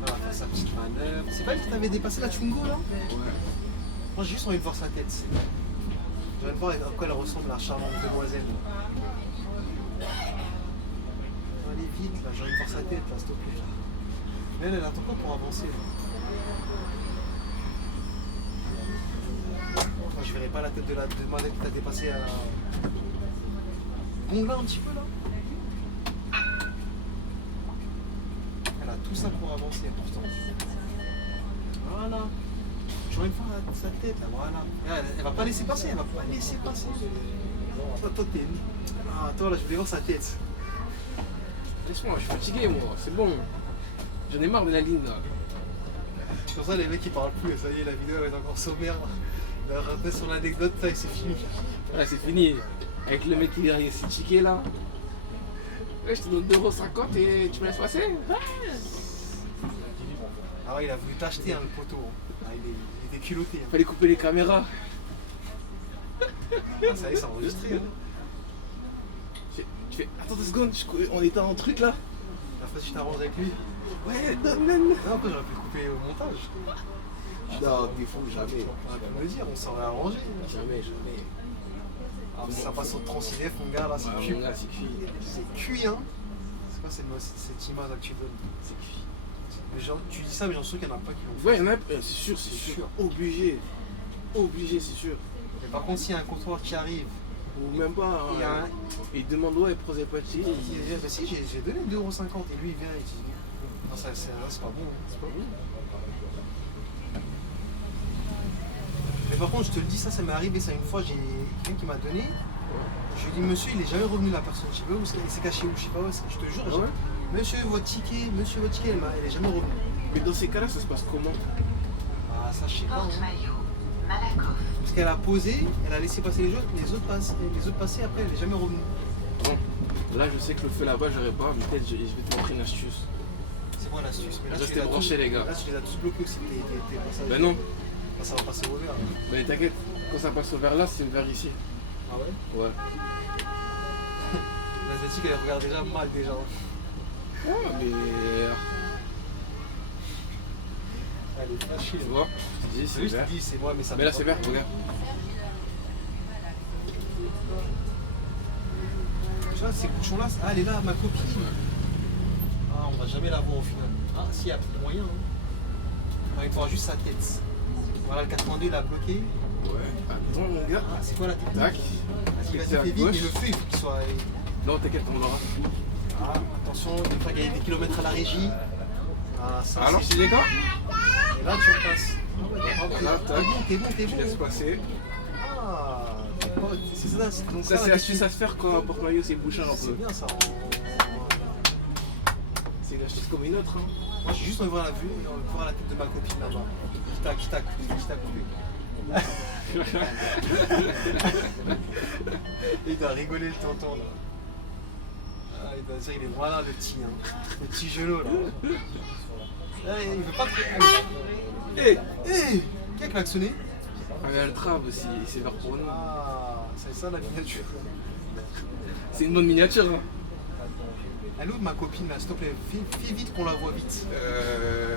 Voilà, faire sa petite manœuvre. C'est pas elle qui t'avait dépassé la Twingo, là? Ouais. Moi, j'ai juste envie de voir sa tête. J'ai envie de voir à quoi elle ressemble, la charmante demoiselle. Allez, vite, là, j'ai envie de voir sa tête, là, s'il te plaît. Mais elle attend pas pour avancer, là. Moi, je verrai pas la tête de la demoiselle qui t'a dépassé à. Bon, là, un petit peu, là. Elle a tout ça pour avancer, pourtant. Voilà. J'ai envie de voir sa tête, là, voilà. Elle va pas laisser passer, elle va pas laisser passer. Toi, t'es. Ah, toi, là, je voulais voir sa tête. Laisse-moi, je suis fatigué moi, c'est bon. J'en ai marre de la ligne là. C'est pour ça, les mecs, ils parlent plus. Ça y est, la vidéo, elle est encore sommaire. Il a raté son anecdote, ça, et c'est fini. Voilà, c'est fini. Avec le mec qui s'est tiqué là. Ouais, je te donne 2,50€ et tu me laisses passer. Ah ouais, il a voulu t'acheter, hein, le poteau. Ah, il était culotté. Hein. Fallait couper les caméras. Ah, ça y est, c'est enregistré. Hein. Tu fais, attends 2 secondes, on était en truc là. Après, tu t'arranges avec lui. Ouais, donne. Non, après, j'aurais pu le couper au montage. Non, des fous, jamais. On aurait pu me le dire, on s'aurait arrangé. Jamais. Ah, ça passe au 36F, mon gars, là, c'est Ouais, cuit. mon gars, c'est cuit. C'est cuit, hein. C'est quoi cette image là que tu donnes? C'est cuit. Mais genre, tu dis ça, mais j'en suis sûr qu'il y en a pas qui l'ont fait. Ouais, il y en a, c'est sûr, c'est sûr. Obligé. Obligé, c'est sûr. Mais par contre, s'il y a un comptoir qui arrive, Ou même pas. il y a un. Il demande ouais, prosé pas de Il dit, bah si, j'ai donné 2,50€ et lui il vient et il dit non, ça, c'est pas bon, c'est pas bon. Mais par contre, je te le dis, ça m'est arrivé ça une fois, j'ai quelqu'un qui m'a donné. Je lui ai dit, monsieur, il est jamais revenu la personne, je sais pas où il s'est caché où, je sais pas où, je te jure. Ah ouais? Monsieur, votre ticket, elle est jamais revenue. Mais dans ces cas-là, ça se passe comment? Ah, ça, je sais pas. Hein. Porte-maillot, Malakoff. Parce qu'elle a posé, elle a laissé passer les autres passer, après, elle est jamais revenue. Bon, là, je sais que le feu là-bas, j'aurais pas, mais peut-être je vais te montrer une astuce. C'est quoi l'astuce? Mais là, Restez tu les as branchés, tous- les gars. Là, tu les as tous bloqués aussi, tes passages. Ben non, Là, ça va passer au vert. mais t'inquiète, quand ça passe au vert là, c'est le vert ici. Ah ouais? Ouais. L'asiatique, elle regarde déjà mal déjà. Ouais, mais. Elle est fâchée. Tu vois, je te dis, c'est Oui, je te vert. dis, c'est moi, mais ça Mais là, c'est vert, regarde. Tu vois, ces bouchons-là, ah, elle est là, ma copine. Ah, on va jamais la voir au final. Ah, si, il y a peut-être moyen. Hein. Ah, il faudra juste sa tête. Voilà, le 82, il a bloqué. Ouais. Attends, mon gars. Ah, c'est quoi la technique? Tac. Vas-y, C'est à fais vite, gauche. mais le feu, il faut qu'il soit. Non, t'inquiète, on l'aura. Ah, attention, des fois, il y a des kilomètres à la régie. Ah, ça, Alors, c'est. c'est des gars? Et là, tu repasses. Ah, ouais, bravo, Voilà, t'es bon, Je laisse passer. Ah, c'est ça, donc Ça, c'est l'astuce à se faire quand un porte-maillot c'est bouchard un C'est peu. bien ça. C'est une astuce comme une autre. Hein. Moi j'ai juste envie de voir la vue, de voir la tête de ma copine là-bas. Qui t'a coupé. Il doit rigoler le tonton là. Ah, il doit dire il est malin le petit, hein. Le petit gelot là. Ah, il veut pas. Hé Qui a klaxonné? Ah, mais elle trave aussi, c'est vert pour nous. Ah, c'est ça la miniature. C'est une bonne miniature. Hein. Elle est où ma copine là, s'il te plaît? Fais vite qu'on la voit vite.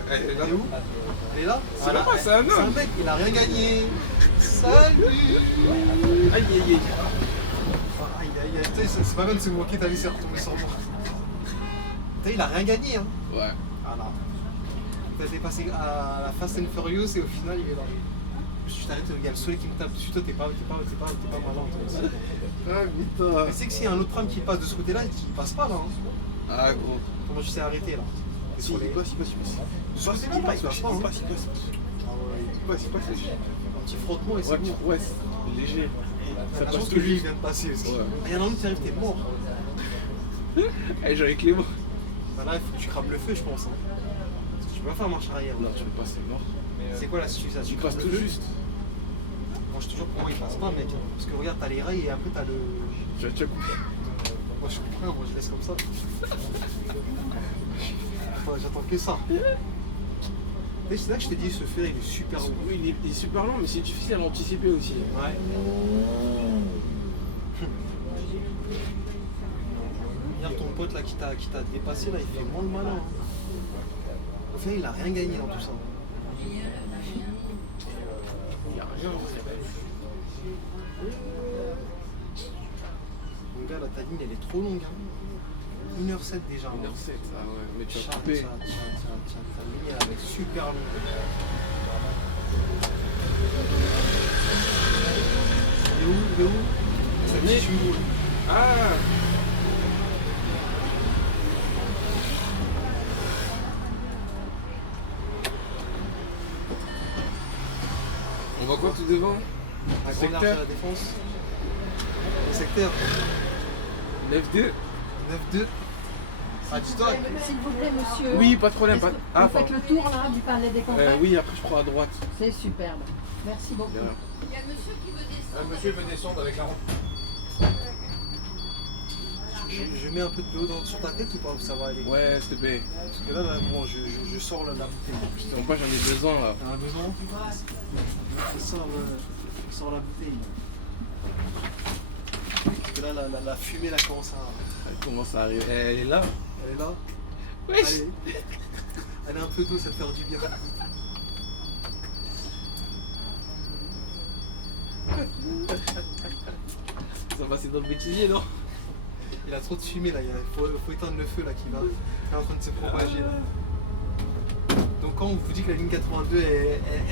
Elle est là. Elle est où? Elle est là? C'est pas moi, c'est un C'est un homme. mec, il a rien gagné. Salut! Aïe aïe aïe. Aïe aïe aïe, tu sais, c'est pas mal de se moquer, t'as vu, c'est retombé sur moi. Tu sais, il a rien gagné, hein. Ouais. Ah non. t'as dépassé à la Fast and Furious et au final il est là. Tu t'arrêtes, il y a le soleil qui me tape dessus, toi t'es pas malin. Toi. Ah putain. Mais c'est que s'il y a un autre tram qui passe de ce côté-là, il passe pas là. Hein. Ah gros. Comment je sais arrêter là? Si, il passe. De ce côté-là, il passe pas. Hein. Il passe. Un petit frottement et c'est bon. Ouais, c'est léger. Ça La passe chance tout que lui il juste. vient de passer aussi. Ouais. Il y en a un autre qui arrive, t'es mort. Eh, j'avais Clément. Bah là, il faut que tu crames le feu, je pense. Hein. Parce que tu peux pas faire marche arrière. Non, tu peux pas, c'est mort. C'est quoi l'astuce là? Tu crames passes le tout feu. juste. Moi je te jure, pour moi il passe pas, mec. Parce que regarde, t'as les rails et après t'as le. Tu vas te couper. Moi je comprends, moi je laisse comme ça. J'attends que ça. Et c'est là que je t'ai dit, ce fer il est super long. Oui, il est super long, mais c'est difficile à anticiper aussi. Ouais. Regarde ton pote là qui t'a dépassé là, il fait moins le malin. Hein. Au final il a rien gagné dans tout ça. Il y a rien. Mon gars là ta ligne elle est trop longue. Hein. 1h07 déjà. 1h07, ah ouais, mais tu vas Tiens, couper. ta ligne elle va être super longue. Il est où Ça dit, je suis où? Ah. On voit quoi tout devant? À Secteur. Grande Arche à la Défense. Le secteur 9-2. 9-2. Ah, dis-toi. S'il vous plaît, monsieur. Oui, pas de problème. Est-ce Pas... que Ah, vous faites le tour là du palais des congrès. oui, après je prends à droite. C'est superbe. Merci beaucoup. Bien. Monsieur veut descendre avec la rampe. Je mets un peu de l'eau sur ta tête ou pas? Ça va aller. Ouais, s'il te plaît. Parce que là bon, je sors la bouteille. En moi j'en ai besoin là. T'en as besoin? Je sors la bouteille. Parce que là, la fumée, là, commence à... Elle commence à arriver. Elle est là. Elle est là. Wesh. Allez. Elle est un peu d'eau, ça te fait du bien. Ça va, c'est dans le bêtisier, non? Il a trop de fumée, là. Il faut éteindre le feu, là, qui est en train de se propager, là. Donc quand on vous dit que la ligne 82,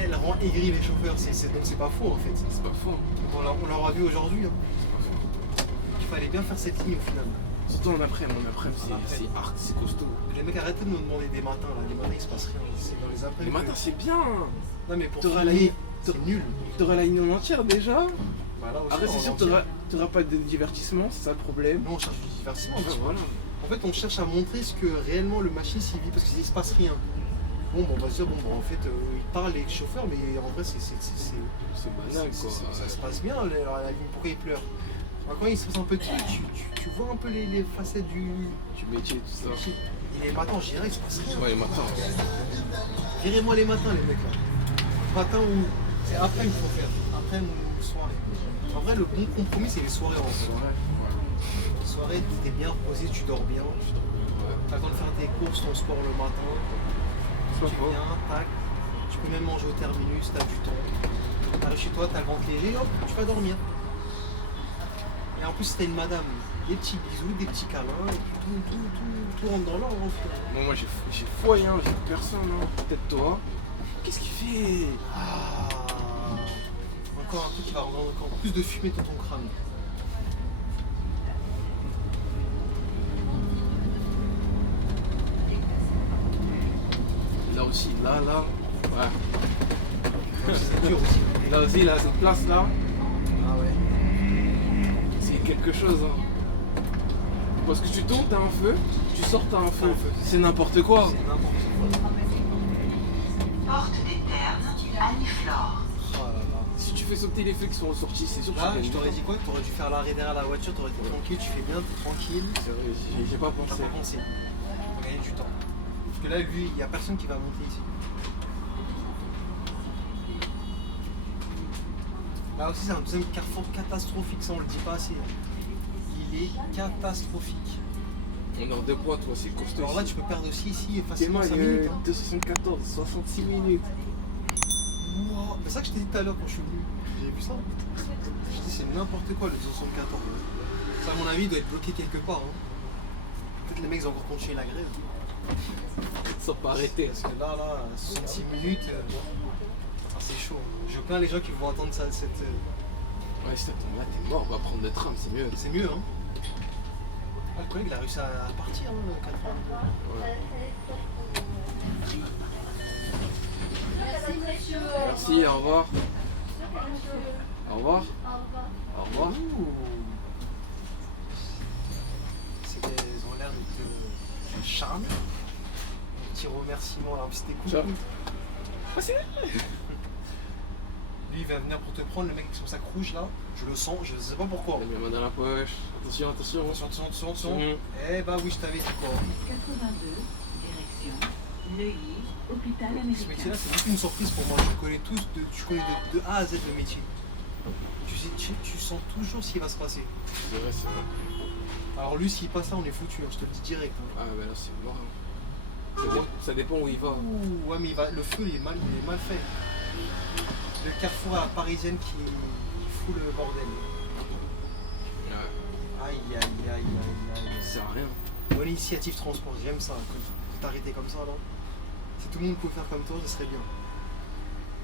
elle rend aigri les chauffeurs, donc c'est pas faux, en fait. C'est pas faux. On l'aura vu aujourd'hui. Hein. Il fallait bien faire cette ligne, au final. Surtout en après-midi, c'est hard, c'est costaud. Les mecs, arrêtez de nous demander des matins, là. Les matins, il se passe rien. C'est dans les après-midi. Les matins, c'est bien. Non, mais pour T'auras la filmer, ligne- c'est nul. T'auras la ligne en entière déjà. Bah, là aussi, Après, c'est en sûr que entier. t'auras pas de divertissement, c'est ça le problème. Nous, on cherche du divertissement. Ouais, voilà. En fait, on cherche à montrer ce que réellement le machine s'y vit. Parce que s'il se passe rien, bon, on va se dire, en fait, ils parlent les chauffeurs, mais en vrai, c'est C'est banal quoi. ça se passe bien, la ligne. Pourquoi ils pleurent? Alors, quand il se passe un peu de trucs, tu vois un peu les facettes du Du métier, tout ça. métier. Et les matins, je dirais, il se passe rien. Ouais, les matins. Virez-moi les matins, les mecs, là. Matin ou... C'est après, il faut faire. Après ou soirée. En vrai, le bon compromis, c'est les soirées en fait. Ouais. Soirée, t'es bien reposé, tu dors bien. T'as le temps de faire tes courses, ton sport le matin. C'est pas Tu faux. viens, tac. Tu peux même manger au terminus, t'as du temps. T'arrives chez toi, t'as le ventre léger, hop, tu vas dormir. Et en plus, si t'as une madame, des petits bisous, des petits câlins, et puis tout rentre dans l'ordre en fait. Non, moi j'ai foi, hein, j'ai personne, hein. Peut-être toi. Qu'est-ce qu'il fait? Ah, encore un truc qui va rendre encore plus de fumée dans ton crâne. Là aussi, là. Ouais. C'est dur aussi. Là aussi, là, cette place là, Ah ouais. c'est quelque chose. Hein. Parce que tu tombes, t'as un feu, tu sors, t'as un feu. un feu. C'est n'importe quoi. C'est n'importe quoi. Porte des Ternes, Aniflore. Oh là là. Si tu fais sauter les feux qui sont ressortis, c'est sûr que Là, tu je gagnes. t'aurais dit quoi? T'aurais dû faire l'arrêt derrière la voiture, t'aurais été tranquille, tu fais bien, t'es tranquille. C'est vrai, j'ai pas T'as pensé. pas pensé. T'as gagné du temps. Parce que là, lui, il n'y a personne qui va monter ici. Là aussi, c'est un deuxième carrefour catastrophique, ça on le dit pas assez. Il est catastrophique. En heure de poids, toi, c'est costaud. Alors là, tu peux perdre aussi ici facilement 5 il minutes. y a Hein. 274, 66 minutes. Wow. C'est ça que je t'ai dit tout à l'heure quand je suis venu. J'ai vu ça. Je dis, c'est n'importe quoi le 274. Ça, à mon avis, il doit être bloqué quelque part. Hein. Peut-être les mecs ils ont encore continué la grève. Sans pas arrêter. Parce que là, 66 minutes, c'est chaud. Je plains les gens qui vont attendre ça. Ouais, si t'attends là, t'es mort, on va prendre le tram, c'est mieux. C'est mieux, hein. Ah, le collègue, il a réussi à partir, hein, le 82. Ouais. Merci, monsieur. Merci, au revoir. Au revoir. Au revoir. Ouh. Ils ont l'air de te charmer. Petit remerciement là, c'était cool. Ciao. Passez. Lui, il va venir pour te prendre, le mec avec son sac rouge là. Je le sens, je sais pas pourquoi. J'ai mis la main dans la poche. Attention, attention. Attention. Mhm. Eh bah oui, je t'avais dit quoi. 82, direction Neuilly, hôpital Ce américain. métier-là, c'est beaucoup une surprise pour moi. Je connais tu connais de A à Z le métier. Tu sens toujours ce qui va se passer. C'est vrai, c'est vrai. Alors lui, s'il passe là, on est foutu, hein, je te le dis direct. Hein. Ah, bah là, c'est mort. Hein. Ça dépend où il va. Ouh, ouais, mais le feu, il est mal fait. Le carrefour à la parisienne qui fout le bordel. Ouais. Aïe. Ça sert à rien. Bonne initiative transport, j'aime ça. Quand t'arrêter comme ça là. Si tout le monde pouvait faire comme toi, ce serait bien.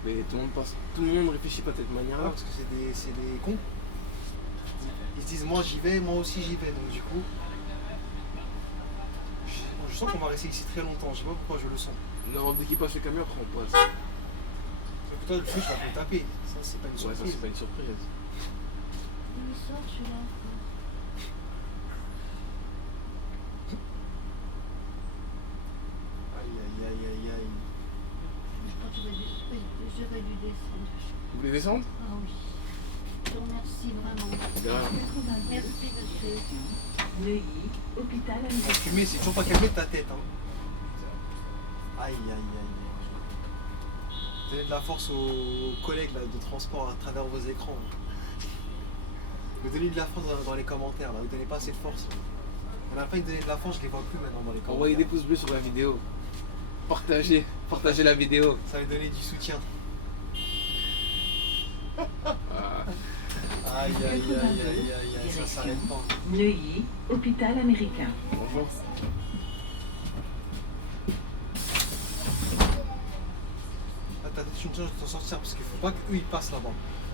Mais tout le monde réfléchit pas de cette Ah, manière-là. parce que c'est des cons. Ils se disent moi j'y vais, moi aussi j'y vais. Donc du coup, je sens qu'on va rester ici très longtemps. Je sais pas pourquoi je le sens. Non, dès qu'il passe le camion, après on passe. Sauf que toi le truc, ça peut taper. Ça c'est pas une Ouais, ça surprise. c'est pas une surprise. Il sort celui-là. Aïe. Je crois que j'aurais dû descendre. Vous voulez descendre? Ah oui. Je te remercie vraiment. Là. Merci, monsieur. Neuilly, hôpital La américain. fumée, c'est toujours pas calmé de ta tête. Hein. Aïe. Donnez de la force aux collègues là, de transport à travers vos écrans. Vous donnez de la force dans les commentaires. Là. Vous donnez pas assez de force. À la fin, ils donnaient de la force, je les vois plus maintenant dans les commentaires. Envoyez des pouces bleus sur la vidéo. Partagez la vidéo. Ça va donner du soutien. Ah. Aïe, ça s'arrête pas. Neuilly, hôpital américain. Bonjour. Là, t'as une chance de t'en sortir parce qu'il faut pas qu'eux ils passent là-bas.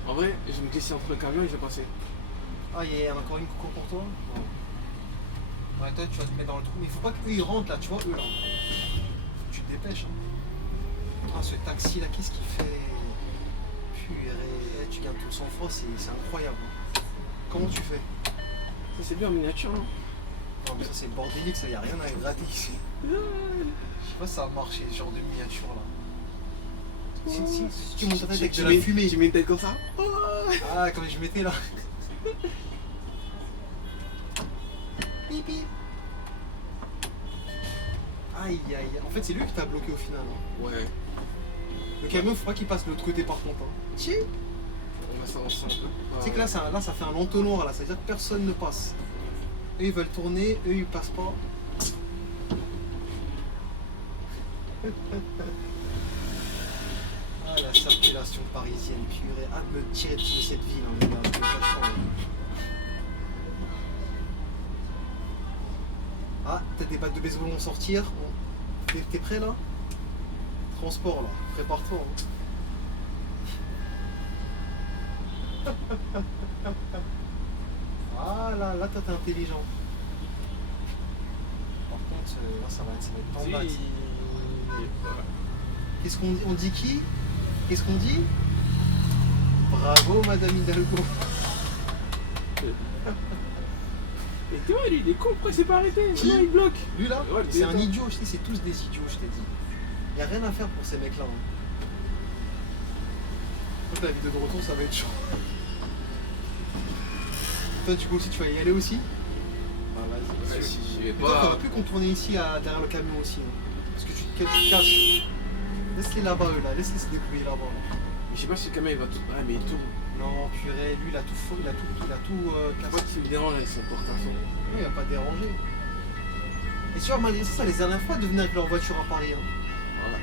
En vrai, je me dis si entre le camion et je vais passer. Ah, il y a encore une coucou pour toi? Non. Ouais, toi, tu vas te mettre dans le trou. Mais il faut pas qu'eux ils rentrent là, tu vois, eux là. Tu te dépêches. Hein. Ah, ce taxi là, qu'est-ce qu'il fait? Purée, tu gagnes tout son froid, c'est incroyable. Hein. Comment tu fais? Ça c'est bien en miniature. Hein. Non, mais ça c'est bordélique, ça y a rien à gratter ici. Je sais pas si ça va marcher ce genre de miniature là. Si tu montes ta tête avec de la fumée. Tu mets une tête comme ça. Ah, quand je mettais là. Pipi. Aïe. En fait, c'est lui qui t'a bloqué au final. Hein. Ouais. Le camion, faut pas qu'il passe de l'autre côté par contre. Hein. Tchi. On va s'avancer un peu. Tu sais que là, ça fait un entonnoir là, c'est-à-dire que personne ne passe. Eux ils veulent tourner, eux ils passent pas. Ah, la circulation parisienne, purée, hâte de me tirer de cette ville, hein, les gars, je te le cache pas, hein. Ah, t'as des battes de baseball vont sortir. Bon. T'es prêt là? Transport là, prépare-toi. Hein. Ah là, toi t'es intelligent. Par contre, là ça va être en bas. Qu'est-ce qu'on dit? On dit qui? Qu'est-ce qu'on dit? Bravo Madame Hidalgo. Mais tu vois, lui il est con, pourquoi il s'est pas arrêté? Qui? Non, il bloque. Lui là, Ouais, c'est un détends. idiot, je sais, c'est tous des idiots, je t'ai dit. Y a rien à faire pour ces mecs là. Hein. Donc la vidéo de retour ça va être chaud. Toi du coup aussi tu vas y aller aussi? Ah vas-y. Ouais, si j'y vais Mais toi pas. t'aurais pu contourner ici derrière le camion aussi. Hein. Parce que tu te caches. Laisse-les là-bas eux là, laisse-les se débrouiller là-bas. Là. Mais je sais pas si le camion il va tout. Ah, mais il tourne. Non purée, lui il a tout faux, il a tout Je sais pas cassé. qui me dérange avec son porte-info. Lui il va pas déranger. Et tu vois, malgré ça les dernières fois de venir avec leur voiture à Paris. Hein. Voilà.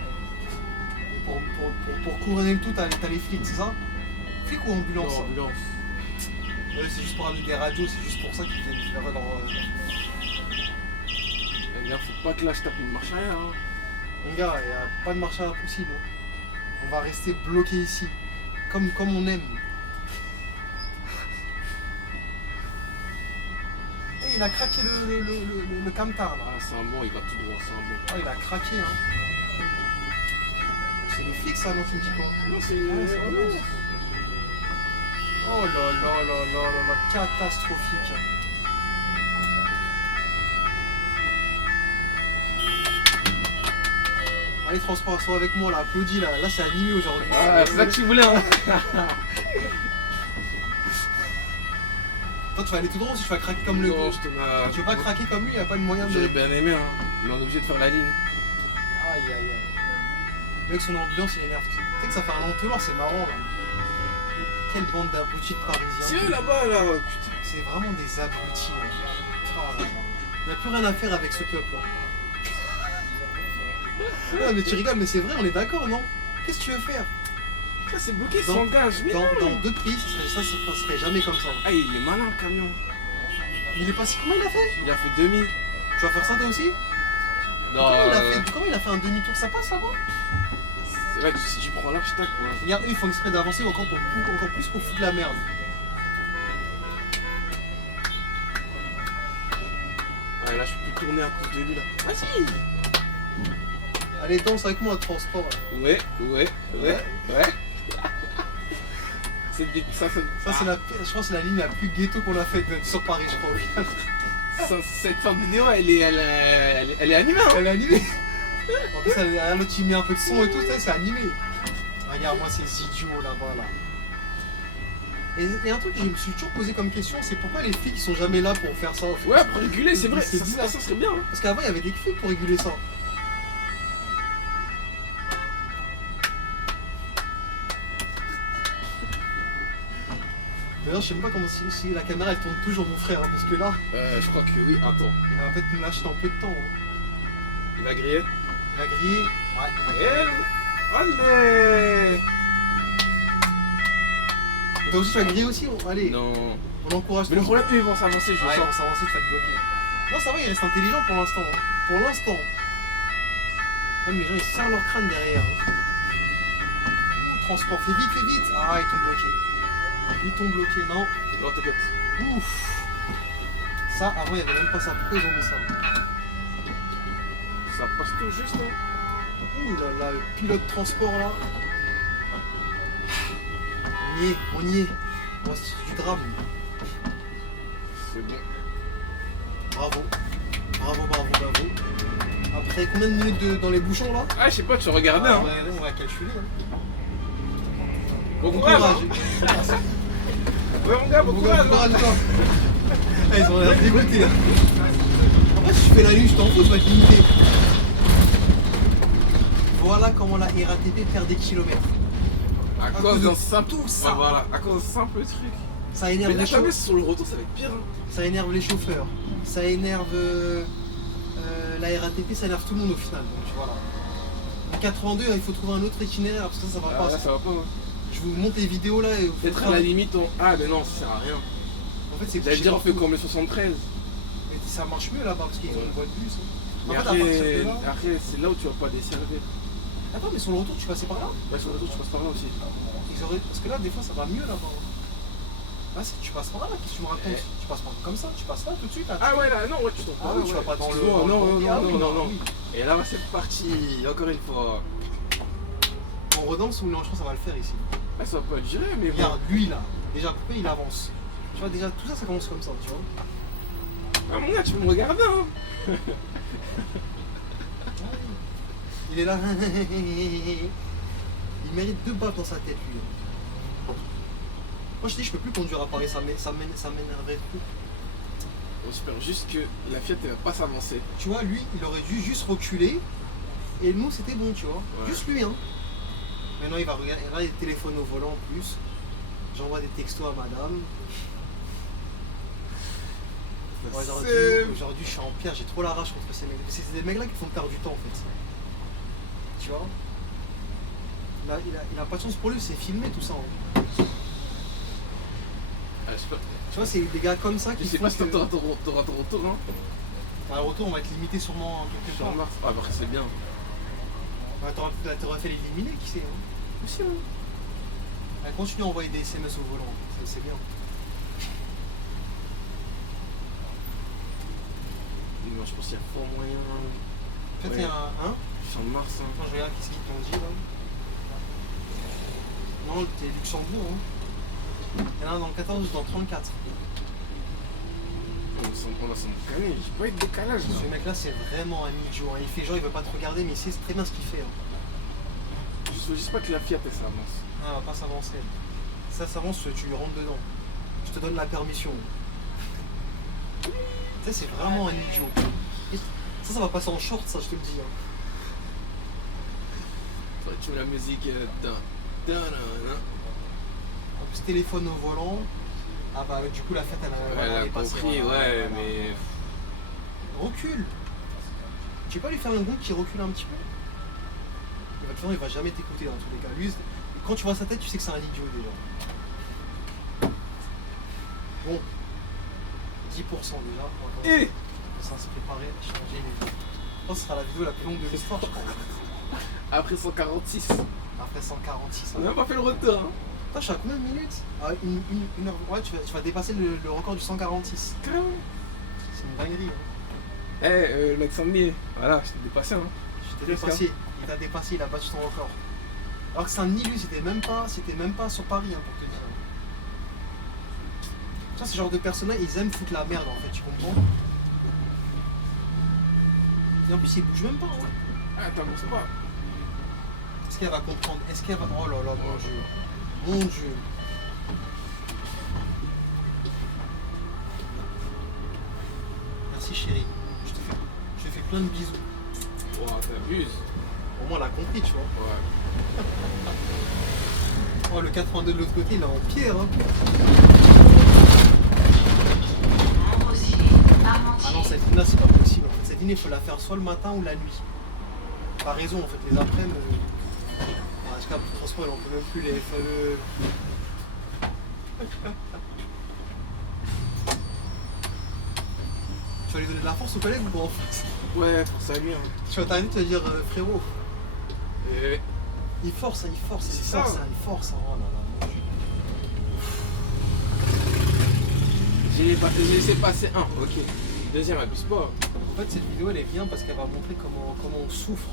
Pour couronner le tout, t'as les flics, c'est ça? Flics ou ambulance? Non, Ça ambulance. Ouais, c'est juste pour amener des radios, c'est juste pour ça qu'ils viennent faire leur. Eh bien, faut pas que là je tape une marche arrière. Hein. Mon gars, il n'y a pas de marche arrière possible. Hein. On va rester bloqué ici. Comme on aime. Et il a craqué le camtar là. Ah, c'est un bon, il va tout droit, c'est un bon. Ah, il a craqué, hein. C'est les flics, ça, non, tu me dis quoi? Non, c'est. Oh là là là là là là, catastrophique. Allez, transport, sois avec moi, là, applaudis, là. Là, c'est animé aujourd'hui. Ah, c'est ça que tu voulais, hein. Toi, tu vas aller tout droit ou si tu vas craquer comme le. Non, je te mets. Tu veux pas craquer comme lui, il n'y a pas de moyen de. J'aurais bien aimé, hein. Mais on est obligé de faire la ligne. Aïe aïe aïe. Avec son ambiance, il énerve. Tu sais que ça fait un entonnoir, c'est marrant là. Quelle bande d'abrutis parisiens. C'est eux là-bas, là. Putain. C'est vraiment des abrutis. Hein. Oh là là. Il n'y a plus rien à faire avec ce peuple. Là. Ouais, mais tu rigoles, mais c'est vrai, on est d'accord, non? Qu'est-ce que tu veux faire? Ça, c'est bloqué, Dans- sans gage. Mais Dans non. d'autres pays, ça se passerait jamais comme ça. Ah, il est malin, le camion. Il est passé. Comment il a fait? Il a fait 2000. Tu vas faire ça toi aussi? Non, Comment il a fait un demi-tour? Ça passe là-bas? c'est vrai que si tu prends l'arche, tac, ouais. Regarde, eux, ils font exprès d'avancer encore plus au fou de la merde. Ouais, là, je peux plus tourner à cause de lui, là. Ah, si. Allez, danse avec moi au transport. Là. Ouais. Ça, Ça, c'est la, je pense que c'est la ligne la plus ghetto qu'on a faite sur Paris, je crois, au final. cette fin de vidéo, elle est animée, hein. Elle est animée. En plus, derrière l'autre, il met un peu de son et tout, ça, c'est animé. Regarde-moi ces idiots là-bas, là. Et un truc que je me suis toujours posé comme question, c'est pourquoi les flics ils sont jamais là pour faire ça. Ouais, pour réguler, c'est vrai, C'est ça bizarre. serait bien. Hein. Parce qu'avant, il y avait des flics pour réguler ça. D'ailleurs, je sais même pas comment si la caméra elle tourne toujours, mon frère, hein, parce que là, Je crois que oui, attends. il va peut-être nous lâcher dans peu de temps. Hein. Il va griller. Il va griller. Ouais. Allez. Toi aussi, tu vas griller aussi? Allez, Non. on encourage. Mais le problème, eux, ils vont s'avancer, je Ouais, ils sens. vont s'avancer, tu vas te bloquer. Non, ça va, il reste intelligent pour l'instant. Hein. Pour l'instant. Même les gens, ils serrent leur crâne derrière. Hein. Ouh, transport, fais vite. Ah, ils t'ont bloqué. Ils t'ont bloqué, non. Non, t'inquiète. Ouf. Ça, avant, il n'y avait même pas ça. Pourquoi ils ont mis ça? Ça passe tout juste, hein. Ouh là là, le pilote de transport là. On y est. Oh, c'est du drame. C'est bon. Bravo. Après combien de minutes dans les bouchons là? Ah, je sais pas, tu regardais, hein. On va calculer. Hein. Bon courage, hein. Ouais, mon gars, bon courage, hein. toi. Ah, ils ont l'air dégoûtés. Hein. Après, si je fais la nuit, je t'en fous, tu vas te limiter. Voilà comment la RATP perd des kilomètres. À cause cause de d'un simple. tout ça. Ouais, voilà, à cause d'un simple truc. Ça Mais énerve là, les jamais chauffeurs. sur le retour, ça va être pire. Hein. Ça énerve les chauffeurs. Ça énerve la RATP, ça énerve tout le monde au final. Donc voilà. En 82, il faut trouver un autre itinéraire parce que ça va Ah, pas. là, ça va pas, hein. Je vous montre les vidéos là et vous faites Peut-être à la limite, on. Ah, mais non, ça sert à rien. En fait, c'est J'allais dire, on fait partout. comme le 73. Mais ça marche mieux là-bas parce qu'ils ont une voie de bus. Hein. Mais En fait, à partir de là. après c'est là où tu vas pas desservir. Attends, mais sur le retour, tu passais par là? Ouais, sur le retour, tu passes par là aussi. Parce que là, des fois, ça va mieux là-bas. Là, tu passes par là, qu'est-ce que tu me racontes? Eh. Tu passes pas comme ça, tu passes là tout de suite. Là, Ah ouais, là, non, ouais, tu t'en Ah oui, tu vas pas dans le. Non, dans non, le- non, Ah oui, non, non. oui. Et là, c'est parti, encore une fois. On redanse ou non, je pense que ça va le faire ici. Ah, ça va pas durer, mais bon. Regarde, lui là, déjà, pourquoi il avance? Tu vois, déjà, tout ça, ça commence comme ça, tu vois. Ah, mon gars, tu peux me regarder, hein. Il est là. Il mérite 2 balles dans sa tête, lui. Moi, je dis, je peux plus conduire à Paris, ça m'énerverait trop. On espère juste que la Fiat, elle va pas s'avancer. Tu vois, lui, il aurait dû juste reculer. Et nous, c'était bon, tu vois. Ouais. Juste lui, hein. Maintenant, il va regarder. Là, il téléphone au volant en plus. J'envoie des textos à madame. Aujourd'hui, je suis en pierre, j'ai trop la rage contre ces mecs. C'est des mecs là qui font perdre du temps en fait. Tu vois? Là, il a pas de chance pour lui, c'est filmé tout ça. Hein. Ah, je sais pas. Tu vois, c'est des gars comme ça qui Je sais font pas si que- t'auras ton retour, hein. À retour, on va être limité sûrement quelque Sur part. Mars. Ah, bah c'est bien. Ouais, t'aurais fait l'éliminer, qui sait hein. Aussi, hein. Elle continue à envoyer des SMS au volant, c'est bien. Non, je pense qu'il y a fort moyen. Peut-être Ouais. il y a un. Sur Mars, hein. Attends, je regarde qu'est-ce qu'ils t'ont dit là. Non, t'es Luxembourg. Hein. Il y en a un dans le 14 ou dans le 34. On va s'en calmer, j'ai pas eu de décalage là. Ce mec-là, c'est vraiment un idiot. Hein. Il fait genre, il veut pas te regarder, mais il sait très bien ce qu'il fait. Hein. Juste pas que la Fiat elle s'avance. Ah, on va pas s'avancer. Ça s'avance, tu lui rentres dedans. Je te donne la permission. Tu sais, c'est vraiment un idiot. Et ça va passer en short, ça, je te le dis. Hein. Faudrait que tu mets la musique. En plus, téléphone au volant. Ah bah, du coup, la fête, Elle a est passée. compris, Voilà, ouais, voilà. mais. Recule. Tu peux pas lui faire un gong qui recule un petit peu. De toute façon, il va jamais t'écouter dans tous les cas. Lui, quand tu vois sa tête, tu sais que c'est un idiot déjà. Bon. 10% déjà. Et Ça va se préparer à changer les... Je pense que ce sera la vidéo la plus longue de l'histoire, je crois. après 146. Après 146. On n'a pas fait le retour, hein. Toi, je suis à combien de minutes? Ah, une heure. Ouais, tu vas dépasser le record du 146. Carrément. C'est une dinguerie. Hein. Eh, mec Samedi, voilà, je t'ai dépassé, hein. Je t'ai dépassé. Il t'a dépassé, il a battu ton record. Alors que Saint-Denis, lui, c'était même pas sur Paris, hein, pour te dire. Ça, c'est le genre de personnes-là, ils aiment foutre la merde, en fait, tu comprends? Et en plus, ils bougent même pas, ouais. Ah, t'avances pas. Est-ce qu'elle va comprendre? Est-ce qu'elle va... Oh là là, mon Dieu. Mon Dieu. Merci chérie. Je te fais plein de bisous. Wow, t'abuses. Au moins, elle a compris, tu vois. Ouais. Oh, le 82 de l'autre côté, il est en pierre. Hein. Ah non, cette ligne-là, c'est pas possible. En fait. Cette ligne, il faut la faire soit le matin ou la nuit. Pas raison, en fait, les après-midi. En tout cas, pour le transport, il en peut même plus les FAE. Tu vas lui donner de la force au collègue ou pas en fait? Ouais, pour saluer, hein. Tu vas t'arrêter, tu vas dire frérot. Et... Il force, hein, il force, C'est il ça. force, hein, il force. Hein. Oh là là, mon Dieu. J'ai laissé passer un, ok. Deuxième, abuse pas. En fait, cette vidéo, elle est bien parce qu'elle va montrer comment on souffre.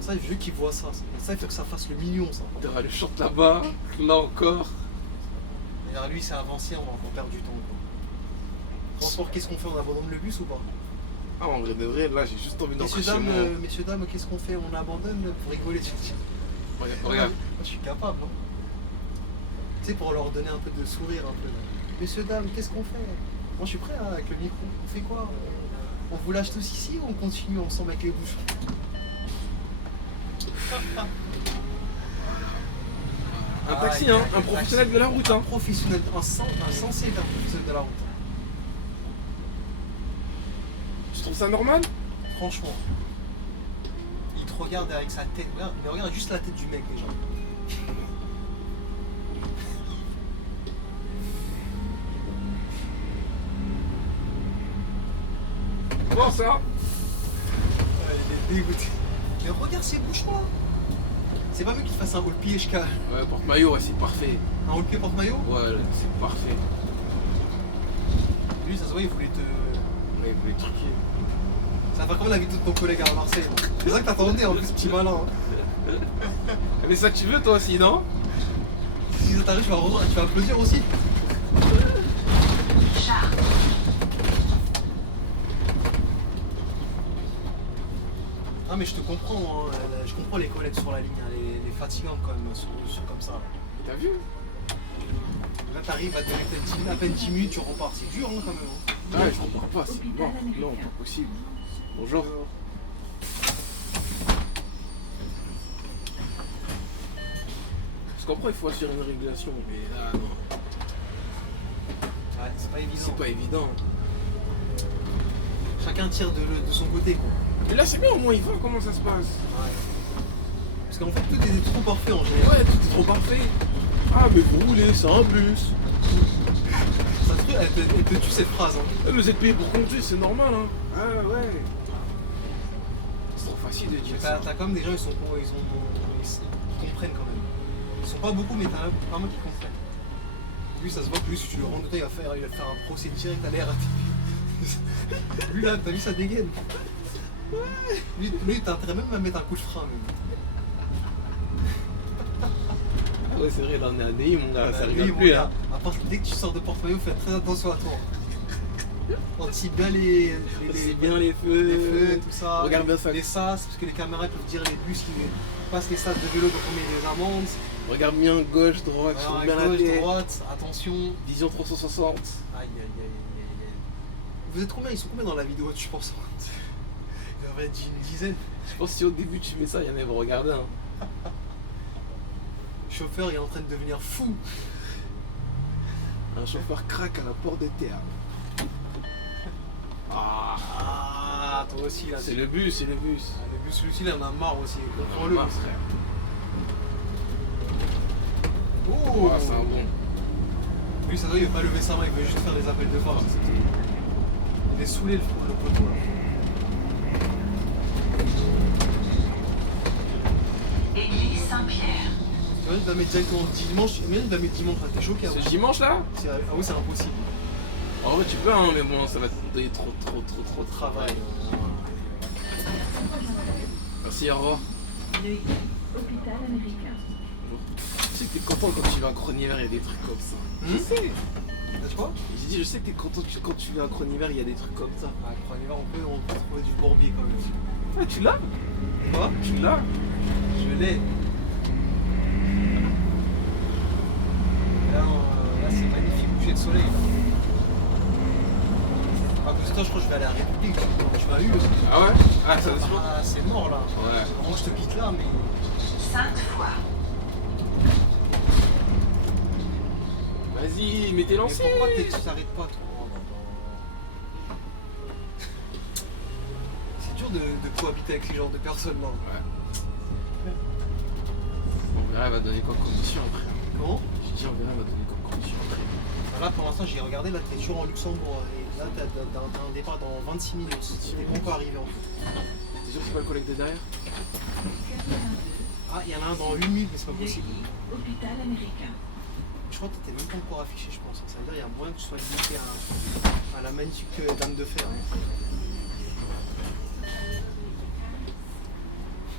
Ça, je veux qu'ils voient ça. Ça, il faut que ça fasse le million, ça. T'auras le short là-bas, là encore. D'ailleurs, lui, c'est avancé, on va encore perdre du temps. Quoi. Transport, qu'est-ce qu'on fait? On abandonne le bus ou pas? Ah, en vrai de vrai, là, j'ai juste envie d'entrer chez moi. Messieurs, dames, qu'est-ce qu'on fait? On abandonne pour rigoler. Regarde. Je suis capable, hein. Tu sais, pour leur donner un peu de sourire, un peu. Messieurs, dames, qu'est-ce qu'on fait? Moi, je suis prêt hein, avec le micro. On fait quoi? On vous lâche tous ici ou on continue ensemble avec les bouchons? Un taxi, hein, un professionnel de la route, Un hein. professionnel, un sensé d'un professionnel de la route. Tu trouves ça normal? Franchement. Il te regarde avec sa tête. Il regarde juste la tête du mec déjà. Bon, ça. Il est dégoûté. Mais regarde ces bouchons là. C'est pas mieux qu'il fasse un haut pied HK. Ouais, porte-maillot, ouais, c'est parfait. Un haut pied porte-maillot? Ouais, là, c'est parfait. Lui, ça se voit, il voulait te. Ouais, il voulait truquer. Ça va comme la vidéo de ton collègue à Marseille. C'est ça que t'attendais en plus, petit malin. Hein. Mais ça, tu veux, toi aussi, non? Si ça t'arrive, tu vas applaudir aussi. Ah mais je te comprends, hein. Je comprends les collègues sur la ligne, hein. les fatigants quand même, sur comme ça. T'as vu? Là t'arrives à te donner à peine 10 minutes, tu repars, c'est dur hein, quand même. Hein. Ah, je comprends pas, c'est mort. Non, pas possible. Bonjour. Je comprends, il faut assurer une régulation, mais là, non. Ouais, c'est pas évident. C'est pas évident. Chacun tire de son côté quoi. Mais là, c'est bien, au moins, il voit comment ça se passe. Ouais. Parce qu'en fait tout est trop parfait en général. Ouais, tout est trop parfait. Ah, mais vous roulez, c'est un bus. Ça te, elle te tue cette phrase. Hein. Mais vous êtes payé pour conduire, c'est normal, hein. Ah ouais. C'est trop facile de dire ça. T'as quand même des gens, ils comprennent quand même. Ils sont pas beaucoup, mais t'as pas mal qui comprennent. Lui, ça se voit que lui, si tu le rentres dedans, il va faire un procès direct à l'air. Lui, là, t'as vu sa dégaine. Ouais. Lui t'as intérêt même à mettre un coup de frein. Ouais, c'est vrai, là on est à DI, mon gars, ça Lui, rigole mon plus gars, là. à part dès que tu sors de porte-maillot, fais très attention à toi. Anti bien les bien les les feux, feux, tout ça. Regarde bien ça. Les sas, parce que les caméras peuvent dire les bus qui passent les sas de vélo, donc on met des amendes. Regarde bien gauche, droite, Alors, bien à la gauche, tête. droite, attention. Vision 360. Aïe aïe aïe aïe. Vous êtes combien? Ils sont combien dans la vidéo, tu penses? Il y en avait une dizaine. Je pense que si au début tu mets ça, il y en a qui vont regarder. Hein. Le chauffeur il est en train de devenir fou. Un chauffeur craque à la porte de terre. Ah, toi aussi là. C'est le bus, c'est le bus. Le bus, celui-ci, il en a marre aussi. On Prends-le. marre, frère. Oh, Ah, c'est un bon. Lui, ça doit, il veut pas lever sa main, il veut juste faire des appels de phare. Il est saoulé le poteau là. Église Saint-Pierre. Tu vois, il doit mettre directement dimanche. Mais il doit mettre dimanche là, t'es choqué Ce avant. dimanche là? Ah oui, c'est impossible. En vrai, tu peux, hein, mais bon, ça va te donner trop de travail. Merci, au revoir. Neuilly, hôpital américain. Je sais que t'es content quand tu vas à Croniver, il y a des trucs comme ça. Je sais. T'as quoi? J'ai dit, je sais que t'es content quand tu vas à Croniver, il y a des trucs comme ça. Ah, Croniver, on peut trouver du bourbier quand même. Ah, tu l'as? Quoi? Tu l'as? Je l'ai. Là, c'est magnifique coucher de soleil. À cause de toi, je crois que je vais aller à la République. Tu m'as eu aussi. Ah ouais? Ah, ça va se faire. Ah, c'est mort là. Ouais. Avant que je te quitte là, mais. Sainte-Foy. Vas-y, mais t'es Mais lancé. pourquoi tu t'arrêtes pas, toi? C'est dur de cohabiter avec ces genres de personnes là. Ouais. On verra, elle va donner quoi comme condition après. Comment? Je dis, on verra, elle va donner comme condition après. Là, pour l'instant, j'ai regardé, là, t'es toujours en Luxembourg. Et là, t'as un départ dans 26 minutes. T'es pas encore arrivé en fait. T'es sûr que c'est pas le collègue de derrière? Ah, il y en a un dans 8 minutes, mais c'est pas possible. Neuilly, hôpital américain. Je crois que t'étais même pas encore affiché, je pense. Ça veut dire qu'il y a moyen que tu sois limité à la magnifique dame de fer.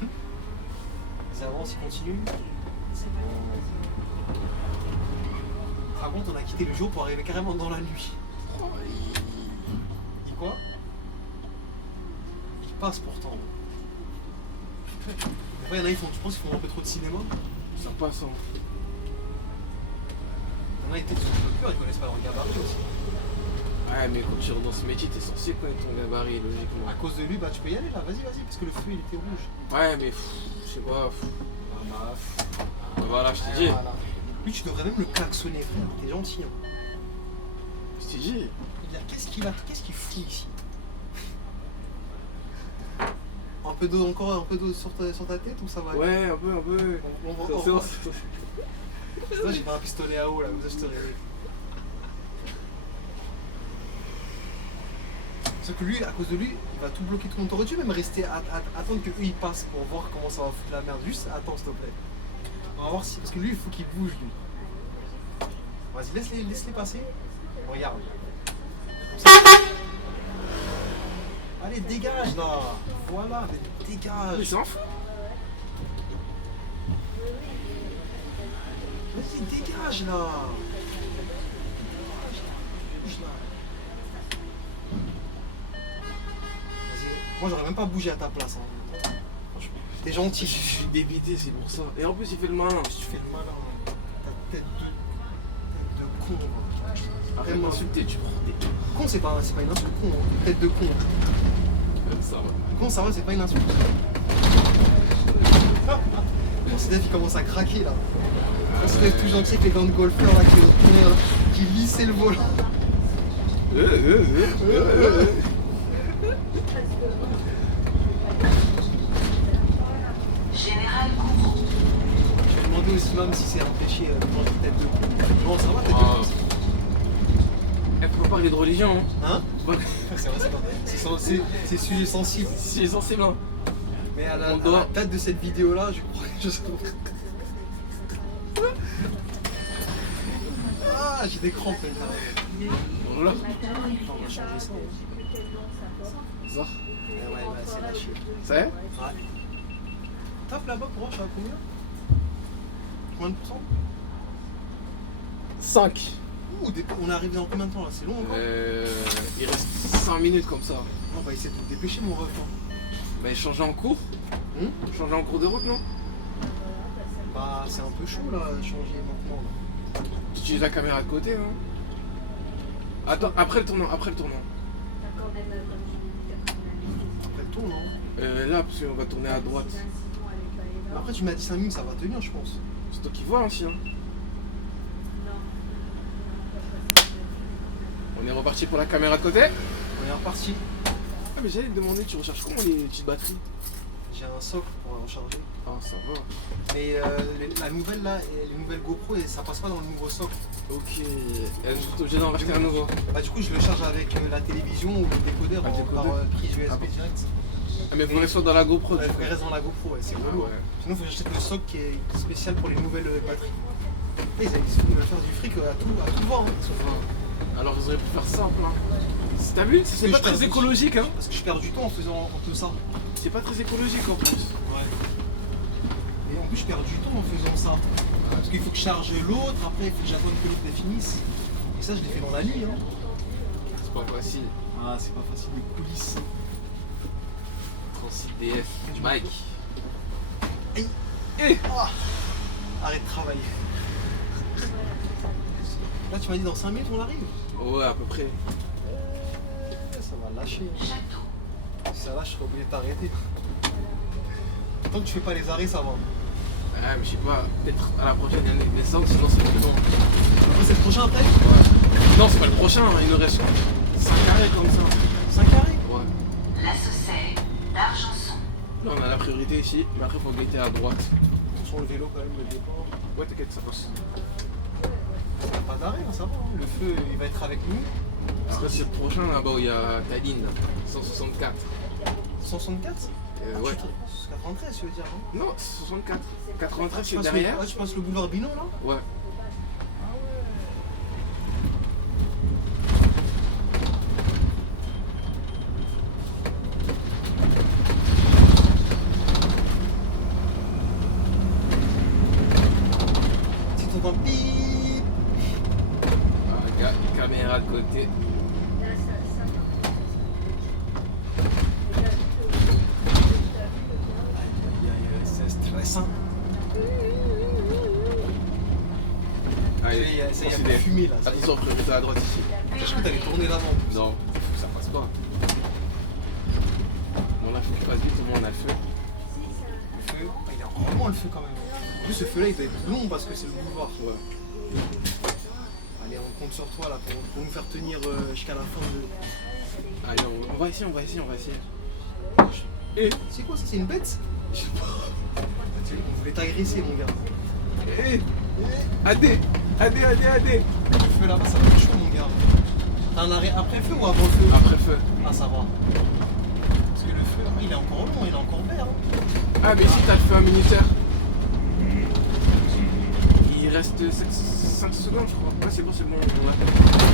Ils avancent, ils continuent. Par contre, on a quitté le jour pour arriver carrément dans la nuit. Dis quoi? Ils passent pourtant. Après, il y en a, tu penses qu'ils font un peu trop de cinéma? Ça passe, hein. Il y en a, ils étaient sur le cœur, ils connaissent pas leur gabarit aussi. Ouais, mais quand tu rentres dans ce métier, t'es censé connaître ton gabarit, logiquement. À cause de lui, bah tu peux y aller là, vas-y, parce que le feu il était rouge. Ouais, mais je sais pas. Ah bah, Voilà, je t'ai dit. voilà. Lui, tu devrais même le klaxonner, frère, t'es gentil. Hein. Je t'ai dit. Qu'est-ce qu'il fout ici? Un peu d'eau encore, un peu d'eau sur ta tête ou ça va? Ouais, un peu. C'est bon. Ça, j'ai pas un pistolet à eau là, comme ça je te réveille. Sauf que lui, à cause de lui, il va tout bloquer tout le monde. T'aurais dû même rester attendre que eux ils passent pour voir comment ça va foutre la merde. Juste attends s'il te plaît. On va voir si. Parce que lui, il faut qu'il bouge lui. Vas-y, laisse-les passer. Regarde. Allez, dégage là. Voilà, mais Mais dégage. s'en fout. Vas-y, dégage là. Bouge là. Vas-y. Moi, j'aurais même pas bougé à ta place. Hein. Franchement. T'es Je gentil. suis débité, c'est pour ça. Et en plus, il fait le malin. Tu fais le malin. Ta tête de con. Arrête de m'insulter, tu prends des Con, c'est pas une insulte, con. Hein. Tête de con. comme ça, ouais. Con, ça va, c'est pas une insulte. C'est Dave, il commence à craquer là. C'est Dave tout gentil avec les gants de golfeur là qui lissaient le volant. Général Coumont. Je vais demander aux imams si c'est empêché de manger tête de con. Non, ça va, tête de con. Eh, parler de religion. Hein. Hein? Ouais. C'est vrai, c'est sujet sensible. C'est sensible. Hein. Mais à On la doit- date de cette vidéo-là, je crois que je sais pas. Ah, j'ai des crampes. Là. Voilà. Capitale On va américain. changer ça. Ça. Ouais, c'est lâché. Ça y est? Ouais. Tape là-bas pour voir, je suis à combien? Combien de pourcents? 5. Ouh, on est arrivé dans combien de temps là? C'est long encore? Il reste 5 minutes comme ça. On va essayer de te dépêcher mon ref. Hein. Mais changer en cours? Changer en cours de route, non? Bah, c'est un peu chaud là, changer maintenant. Là. Tu utilises la caméra de côté, non? Attends, après le tournant. Après le tour, non? Là, parce qu'on va tourner à droite. Après, tu m'as dit 5 minutes, ça va tenir, je pense. C'est toi qui vois, hein, si, hein. On est reparti pour la caméra de côté. On est reparti. Ah, mais j'allais te demander, tu recherches comment les petites batteries? J'ai un socle pour recharger. Ah, ça va. Mais la nouvelle là, les nouvelles GoPro, ça passe pas dans le nouveau socle. Ok. Je suis obligé d'en racheter un nouveau. Bah, du coup, je le charge avec la télévision ou le décodeur, Ah, le décodeur. par prise USB Ah bon. direct. Ah, mais faut que soit dans la GoPro, Ouais, du faut coup. qu'elle reste dans la GoPro, ouais, c'est Ah, relou. ouais. Sinon, faut que j'achète le socle qui est spécial pour les nouvelles batteries. Et ils veulent faire du fric à tout vent. Hein. Alors, vous auriez pu faire simple, hein. T'as vu? C'est que pas je très perds- écologique, hein. Parce que je perds du temps en faisant tout ça. C'est pas très écologique en plus. Ouais. Et en plus, je perds du temps en faisant ça. Parce qu'il faut que je charge l'autre, après, il faut que j'attende que l'autre les finisse. Et ça, je l'ai fait dans la nuit. Hein. C'est pas facile. Ah, c'est pas facile, les coulisses. 36 DS. Mike. Aïe. Eh. Ah. Arrête de travailler. Là, tu m'as dit dans 5 minutes, on arrive. Ouais, à peu près. Ça va lâcher. Château. Si ça lâche, je serai obligé de t'arrêter. Tant que tu fais pas les arrêts, ça va. Ah, mais je sais pas. Peut-être à la prochaine année de descente, sinon c'est plus long. Après, c'est le prochain après. Ouais. Non, c'est pas le prochain, hein. Il nous reste 5 carrés comme ça. 5 carrés. Ouais. La Saucée d'Argenson. Là, on a la priorité ici, mais après, faut guetter à droite. Sur le vélo, quand même, le départ. Ouais, t'inquiète, ça passe. Il n'y a pas d'arrêt, hein, ça va. Hein. Le feu, il va être avec nous. Après, c'est le prochain là-bas où il y a Tallinn, 164. 164 Ouais. 93, tu veux dire, hein. Non, c'est 64. 93, Tu c'est passes derrière. tu passes le boulevard Binon, là. Ouais. Si tu entends bip. Ah, caméra de côté. C'est stressant. Allez, Ça y est, il y a considère. plus fumé, là. Ça y est. Attention, priorité à droite ici. Je crois que t'allais tourner l'avant. Non, ça passe pas. Bon, là, faut qu'il passe vite, au moins on a le feu. Le feu, il y a vraiment le feu quand même. En plus, ce feu-là, il doit être long parce que c'est le boulevard. Ouais. Allez, on compte sur toi là pour nous faire tenir jusqu'à la fin de. Allez, on va essayer. C'est quoi ça? C'est une bête? Je sais pas. On voulait t'agresser, mon gars. AD. Le feu là-bas, ça va être chaud, mon gars. T'as un arrêt après le feu ou avant le feu? Après feu. Ah, ça va. Parce que le feu, il est encore long, il est encore vert. Hein. Ah, mais si t'as le feu un minuteur. Il reste 5 secondes, je crois. Ouais, c'est bon, on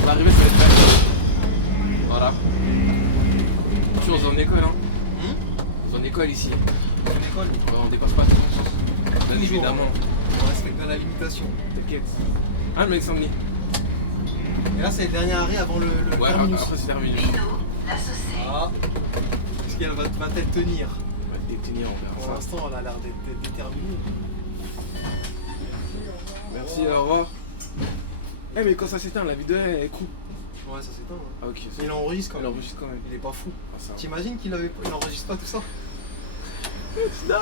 va arriver, ça va être là. Voilà. Tu es en école, hein. En école ici. L'école, On dépasse pas tout. Bien Toujours, évidemment. on respecte bien la limitation. T'inquiète. Ah, le mec Sandy. Et là, c'est le dernier arrêt avant le Ouais, terminus. après c'est terminé. Pino. La Saucée. Ah, est-ce qu'elle va-t-elle tenir? On va te détenir, on Pour verra ça. l'instant, elle a l'air d'être déterminée. Merci, au revoir. Eh, mais quand ça s'éteint, la vidéo elle coupe. Ouais, ça s'éteint. Hein. Ah, ok. Mais il enregistre quand Elle même. enregistre quand même. Il est pas fou. Ah, ça va. T'imagines qu'il enregistre pas tout ça? Là,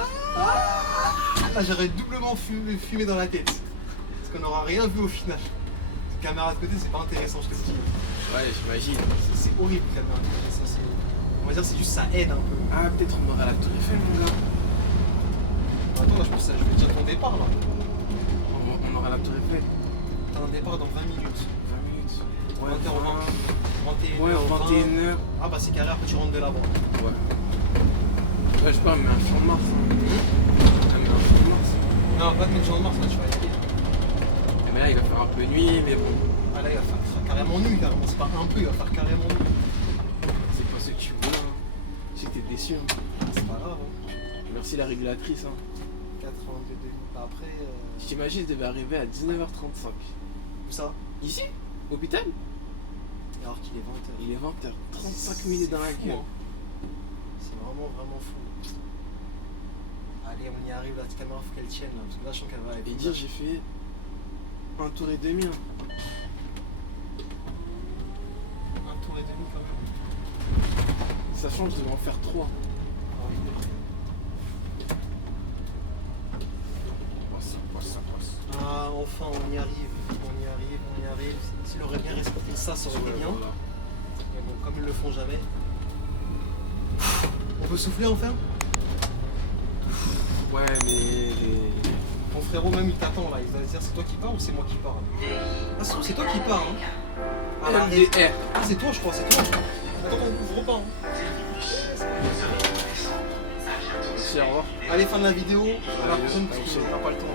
j'aurais doublement fumé dans la tête. Parce qu'on n'aura rien vu au final. Cette caméra de côté, c'est pas intéressant, je te le dis. Ouais, j'imagine. C'est horrible, caméra de côté. Ça, on va dire c'est juste ça aide un peu. Ah, peut-être on aura la tour Eiffel, mon gars. Attends, là, je pense que je vais dire ton départ là. On aura la tour Eiffel. T'as un départ dans 20 minutes. 20 minutes. 20h20. 21h20. Ouais, 21h. Ah bah c'est carré, après tu rentres de là-bas. Ouais. Ouais, je sais pas, mais un champ de Mars. Ah, mais un champ de Mars. Non, pas te mettre sur le Mars, là tu vas y aller. Mais là, il va faire un peu nuit, mais bon. Ah là il va faire carrément nuit, carrément. C'est pas un peu, il va faire carrément nuit. C'est pas ce que tu voulais. Hein. Je sais que t'es déçu. Hein. C'est pas grave. Hein. Merci la régulatrice. Hein. 82 minutes après. Je t'imagine, je devais arriver à 19h35. Où ça? Ici? Hôpital? Alors qu'il est 20h. Il est 20h. 35 minutes dans la fou, gueule. hein. C'est vraiment fou. Allez, on y arrive, la caméra faut qu'elle tienne là, parce que là je sens qu'elle va aller. Et dire, j'ai fait un tour et demi. Hein. Un tour et demi quand même. Sachant que je devais en faire 3. Ah, enfin, on y arrive. S'il aurait bien respecté ça, ça aurait été bien. Voilà. Mais bon, comme ils le font jamais. On peut souffler enfin? Ouais, mais. Ton frérot même il t'attend là, il va se dire c'est toi qui pars ou c'est moi qui pars? Ah c'est toi qui pars hein? Ah, là, MDR. ah c'est toi je crois, c'est toi. Attends, on couvre pas hein. Merci, au revoir. Allez, fin de la vidéo. À la Allez, prochaine parce allez, qu'on n'a pas le temps. Là.